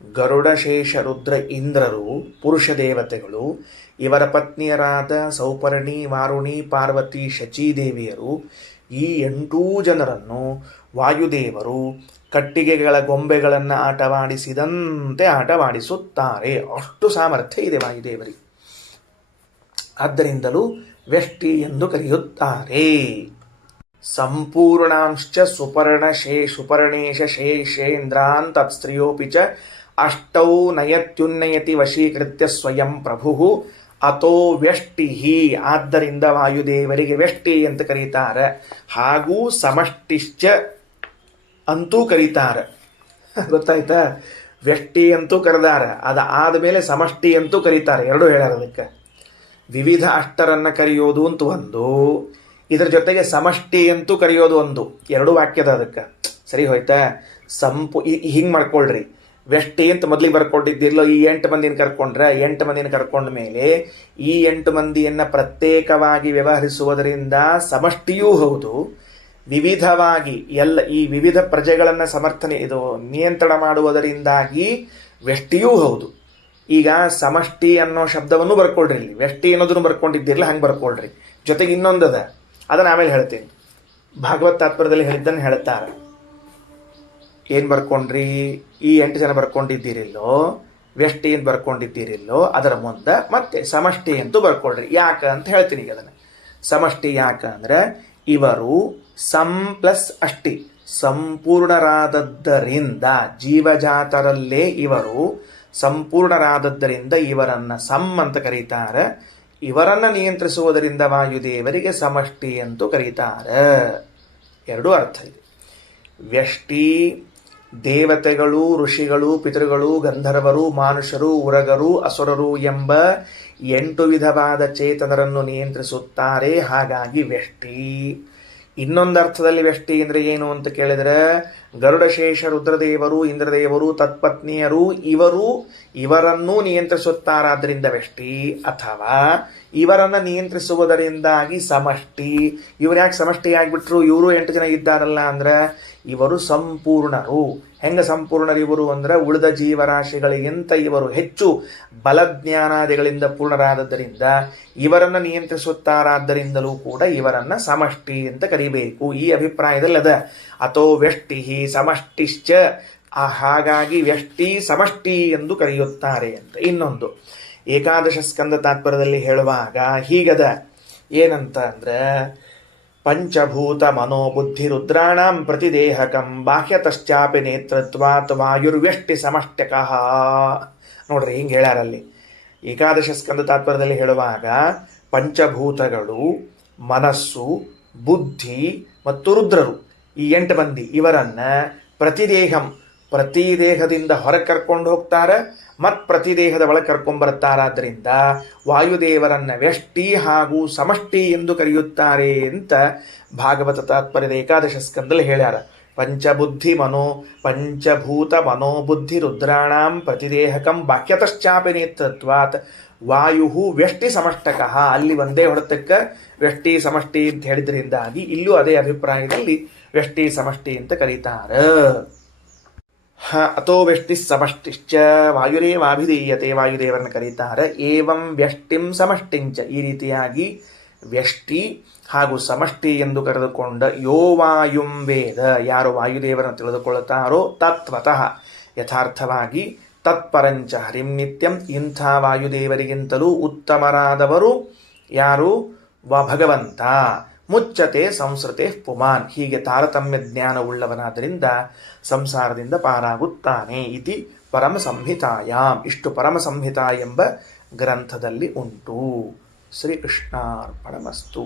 ಗರುಡಶೇಷ ರುದ್ರ ಇಂದ್ರರು ಪುರುಷ ದೇವತೆಗಳು. ಇವರ ಪತ್ನಿಯರಾದ ಸೌಪರ್ಣಿ, ವಾರುಣಿ, ಪಾರ್ವತಿ, ಶಚೀದೇವಿಯರು. ಈ 8 ಜನರನ್ನು ವಾಯುದೇವರು ಕಟ್ಟಿಗೆಗಳ ಗೊಂಬೆಗಳನ್ನು ಆಟವಾಡಿಸಿದಂತೆ ಆಟವಾಡಿಸುತ್ತಾರೆ. ಅಷ್ಟು ಸಾಮರ್ಥ್ಯ ಇದೆ ವಾಯುದೇವರಿಗೆ. ಆದ್ದರಿಂದಲೂ ವ್ಯಷ್ಟಿ ಎಂದು ಕರೆಯುತ್ತಾರೆ. ಸಂಪೂರ್ಣಾಂಶ್ಚ ಸುಪರ್ಣೇಶ ಶೇಷೇಂದ್ರಾನ್ ತತ್ಸ್ತ್ರಿಯೋಪಿ ಚ ಅಷ್ಟೌ ನಯತ್ಯುನ್ನಯತಿ ವಶೀಕೃತ್ಯ ಸ್ವಯಂ ಪ್ರಭು ಅಥೋ ವ್ಯಷ್ಟಿಹಿ. ಆದ್ದರಿಂದ ವಾಯುದೇವರಿಗೆ ವ್ಯಷ್ಟಿ ಅಂತ ಕರೀತಾರೆ. ಹಾಗೂ ಸಮಷ್ಟಿಶ್ಚ ಅಂತೂ ಕರೀತಾರೆ. ಗೊತ್ತಾಯ್ತಾ? ವ್ಯಷ್ಟಿ ಅಂತೂ ಕರೆದಾರ, ಅದಾದ ಸಮಷ್ಟಿ ಅಂತೂ ಕರೀತಾರೆ. 2 ಹೇಳ್ಯಾರ. ಅದಕ್ಕೆ ವಿವಿಧ ಅಷ್ಟರನ್ನ ಕರೆಯೋದು ಅಂತ ಒಂದು, ಇದರ ಜೊತೆಗೆ ಸಮಷ್ಟಿ ಅಂತೂ ಕರೆಯೋದು ಒಂದು. 2 ವಾಕ್ಯದ ಅದಕ್ಕೆ. ಸರಿ ಹೋಯ್ತಾ? ಹಿಂಗೆ ಮಾಡ್ಕೊಳ್ರಿ. ವ್ಯಷ್ಟಿ ಅಂತ ಮೊದಲಿಗೆ ಬರ್ಕೊಂಡಿದ್ದಿಲ್ಲ. ಈ 8 ಮಂದಿನ ಕರ್ಕೊಂಡ್ರೆ 8 ಮಂದಿನ ಕರ್ಕೊಂಡ ಮೇಲೆ ಈ 8 ಮಂದಿಯನ್ನು ಪ್ರತ್ಯೇಕವಾಗಿ ವ್ಯವಹರಿಸುವುದರಿಂದ ಸಮಷ್ಟಿಯೂ ಹೌದು, ವಿವಿಧವಾಗಿ ಈ ವಿವಿಧ ಪ್ರಜೆಗಳನ್ನು ನಿಯಂತ್ರಣ ಮಾಡುವುದರಿಂದಾಗಿ ವ್ಯಷ್ಟಿಯೂ ಹೌದು. ಈಗ ಸಮಷ್ಟಿ ಅನ್ನೋ ಶಬ್ದವನ್ನು ಬರ್ಕೊಳ್ರಿ, ಇಲ್ಲಿ ವ್ಯಷ್ಟಿ ಅನ್ನೋದನ್ನು ಬರ್ಕೊಂಡಿದ್ದಿರಲ್ಲ, ಹಂಗೆ ಬರ್ಕೊಳ್ರಿ. ಜೊತೆಗೆ ಇನ್ನೊಂದದ, ಅದನ್ನು ಆಮೇಲೆ ಹೇಳ್ತೀನಿ. ಭಾಗವತ್ ತಾತ್ಪರ್ಯದಲ್ಲಿ ಹೇಳಿದ್ದನ್ನು ಹೇಳ್ತಾರೆ. ಏನು ಬರ್ಕೊಂಡ್ರಿ? ಈ 8 ಜನ ಬರ್ಕೊಂಡಿದ್ದೀರಿಲ್ಲೋ, ವ್ಯಷ್ಟಿ ಅಂತ ಬರ್ಕೊಂಡಿದ್ದೀರಿಲ್ಲೋ, ಅದರ ಮುಂದೆ ಮತ್ತೆ ಸಮಷ್ಟಿ ಅಂತೂ ಬರ್ಕೊಳ್ರಿ. ಯಾಕ ಅಂತ ಹೇಳ್ತೀನಿ ಈಗ ಅದನ್ನು. ಸಮಷ್ಟಿ ಯಾಕ ಅಂದ್ರೆ ಇವರು ಸಂ ಪ್ಲಸ್ ಅಷ್ಟಿ, ಸಂಪೂರ್ಣರಾದದ್ದರಿಂದ, ಜೀವಜಾತರಲ್ಲೇ ಇವರು ಸಂಪೂರ್ಣರಾದದ್ದರಿಂದ ಇವರನ್ನ ಸಂ ಅಂತ ಕರೀತಾರೆ. ಇವರನ್ನ ನಿಯಂತ್ರಿಸುವುದರಿಂದ ವಾಯುದೇವರಿಗೆ ಸಮಷ್ಟಿ ಅಂತೂ ಕರೀತಾರೆ. ಎರಡೂ ಅರ್ಥ ಇದೆ. ವ್ಯಷ್ಟಿ ದೇವತೆಗಳು, ಋಷಿಗಳು, ಪಿತೃಗಳು, ಗಂಧರ್ವರು, ಮಾನುಷರು, ಉರಗರು, ಅಸುರರು ಎಂಬ 8 ವಿಧವಾದ ಚೇತನರನ್ನು ನಿಯಂತ್ರಿಸುತ್ತಾರೆ, ಹಾಗಾಗಿ ವ್ಯಷ್ಟಿ. ಇನ್ನೊಂದು ಅರ್ಥದಲ್ಲಿ ವ್ಯಷ್ಟಿ ಅಂದರೆ ಏನು ಅಂತ ಕೇಳಿದರೆ, ಗರುಡಶೇಷ ರುದ್ರದೇವರು, ಇಂದ್ರದೇವರು, ತತ್ಪತ್ನಿಯರು ಇವರನ್ನೂ ನಿಯಂತ್ರಿಸುತ್ತಾರಾದ್ದರಿಂದ ವ್ಯಷ್ಟಿ, ಅಥವಾ ಇವರನ್ನು ನಿಯಂತ್ರಿಸುವುದರಿಂದಾಗಿ ಸಮಷ್ಟಿ. ಇವರು ಯಾಕೆ ಸಮಷ್ಟಿ ಆಗಿಬಿಟ್ರು? ಇವರು 8 ಜನ ಇದ್ದಾರಲ್ಲ ಅಂದ್ರೆ ಇವರು ಸಂಪೂರ್ಣರು. ಹೆಂಗ ಸಂಪೂರ್ಣರು ಇವರು ಅಂದ್ರೆ, ಉಳಿದ ಜೀವರಾಶಿಗಳಿಗಿಂತ ಇವರು ಹೆಚ್ಚು ಬಲಜ್ಞಾನಾದಿಗಳಿಂದ ಪೂರ್ಣರಾದದ್ದರಿಂದ ಇವರನ್ನು ನಿಯಂತ್ರಿಸುತ್ತಾರಾದ್ದರಿಂದಲೂ ಕೂಡ ಇವರನ್ನ ಸಮಷ್ಟಿ ಅಂತ ಕರಿಬೇಕು. ಈ ಅಭಿಪ್ರಾಯದಲ್ಲಿ ಅದ. ಅಥೋ ವ್ಯಷ್ಟಿ ಸಮಷ್ಟಿಶ್ಚ, ಹಾಗಾಗಿ ವ್ಯಷ್ಟಿ ಸಮಷ್ಟಿ ಎಂದು ಕರೆಯುತ್ತಾರೆ ಅಂತ. ಇನ್ನೊಂದು ಏಕಾದಶ ಸ್ಕಂದ ತಾತ್ಪರ್ಯದಲ್ಲಿ ಹೇಳುವಾಗ ಹೀಗದ. ಏನಂತ ಅಂದ್ರೆ, ಪಂಚಭೂತ ಮನೋಬುದ್ಧಿ ರುದ್ರಾಣಂ ಪ್ರತಿದೇಹಕಂ ಬಾಹ್ಯತಶ್ಚಾಪಿ ನೇತೃತ್ವಾತ್ ವಾಯುರ್ವ್ಯಷ್ಟಿ ಸಮಷ್ಟ್ಯಕಃ. ನೋಡ್ರಿ, ಹಿಂಗೆ ಹೇಳ್ಯಾರಲ್ಲಿ ಏಕಾದಶ ಸ್ಕಂದ ತಾತ್ಪರ್ಯದಲ್ಲಿ ಹೇಳುವಾಗ, ಪಂಚಭೂತಗಳು, ಮನಸ್ಸು, ಬುದ್ಧಿ ಮತ್ತು ರುದ್ರರು, ಈ 8 ಮಂದಿ ಇವರನ್ನ ಪ್ರತಿ ದೇಹದಿಂದ ಹೊರಗೆ ಕರ್ಕೊಂಡು ಹೋಗ್ತಾರೆ, ಮತ್ತು ಪ್ರತಿ ದೇಹದ ಒಳಗೆ ಕರ್ಕೊಂಡ್ಬರ್ತಾರಾದ್ರಿಂದ ವಾಯುದೇವರನ್ನ ವ್ಯಷ್ಟಿ ಹಾಗೂ ಸಮಷ್ಟಿ ಎಂದು ಕರೆಯುತ್ತಾರೆ ಅಂತ ಭಾಗವತ ತಾತ್ಪರ್ಯದ ಏಕಾದಶ ಸ್ಕಂದಲ್ಲಿ ಹೇಳ್ಯಾರ. ಪಂಚಭೂತ ಮನೋಬುದ್ಧಿ ರುದ್ರಾಣಾಂ ಪ್ರತಿದೇಹಕಂ ಬಾಹ್ಯತಶ್ಚಾಪಿ ನೇತೃತ್ವಾತ್ ವಾಯು ವ್ಯಷ್ಟಿ ಸಮಷ್ಟಕಃ. ಅಲ್ಲಿ ಒಂದೇ ಹೊಡೆತಕ್ಕ ವ್ಯಷ್ಟಿ ಸಮಷ್ಟಿ ಅಂತ ಹೇಳಿದ್ರಿಂದಾಗಿ ಇಲ್ಲೂ ಅದೇ ಅಭಿಪ್ರಾಯದಲ್ಲಿ ವ್ಯಷ್ಟಿ ಸಮಷ್ಟಿ ಅಂತ ಕರೀತಾರೆ. ಅಥೋ ವ್ಯಷ್ಟಿ ಸಮಷ್ಟಿಶ್ಚ ವಾಯುರೇವಾಭಿಧೀಯತೆ, ವಾಯುದೇವರನ್ನು ಕರೀತಾರೆ. ಏವಂ ವ್ಯಷ್ಟಿಂ ಸಮಷ್ಟಿಂಚ, ಈ ರೀತಿಯಾಗಿ ವ್ಯಷ್ಟಿ ಹಾಗೂ ಸಮಷ್ಟಿ ಎಂದು ಕರೆದುಕೊಂಡ ಯೋ ವಾಯುಂ ವೇದ, ಯಾರು ವಾಯುದೇವರನ್ನು ತಿಳಿದುಕೊಳ್ಳುತ್ತಾರೋ ತತ್ವತಃ ಯಥಾರ್ಥವಾಗಿ, ತತ್ಪರಂಚ ಹರಿಂ ನಿತ್ಯಂ, ಇಂಥ ವಾಯುದೇವರಿಗಿಂತಲೂ ಉತ್ತಮರಾದವರು ಯಾರು? ಭಗವಂತ. ಮುಚ್ಚತೆ ಸಂಸ್ಕೃತೆ ಪುಮಾನ್, ಹೀಗೆ ತಾರತಮ್ಯ ಜ್ಞಾನವುಳ್ಳವನಾದ್ದರಿಂದ ಸಂಸಾರದಿಂದ ಪಾರಾಗುತ್ತಾನೆ. ಇತಿ ಪರಮ ಸಂಹಿತಾಯಾಮ್, ಇಷ್ಟು ಪರಮ ಸಂಹಿತಾ ಎಂಬ ಗ್ರಂಥದಲ್ಲಿ ಉಂಟು. ಶ್ರೀಕೃಷ್ಣಾರ್ಪಣಮಸ್ತು.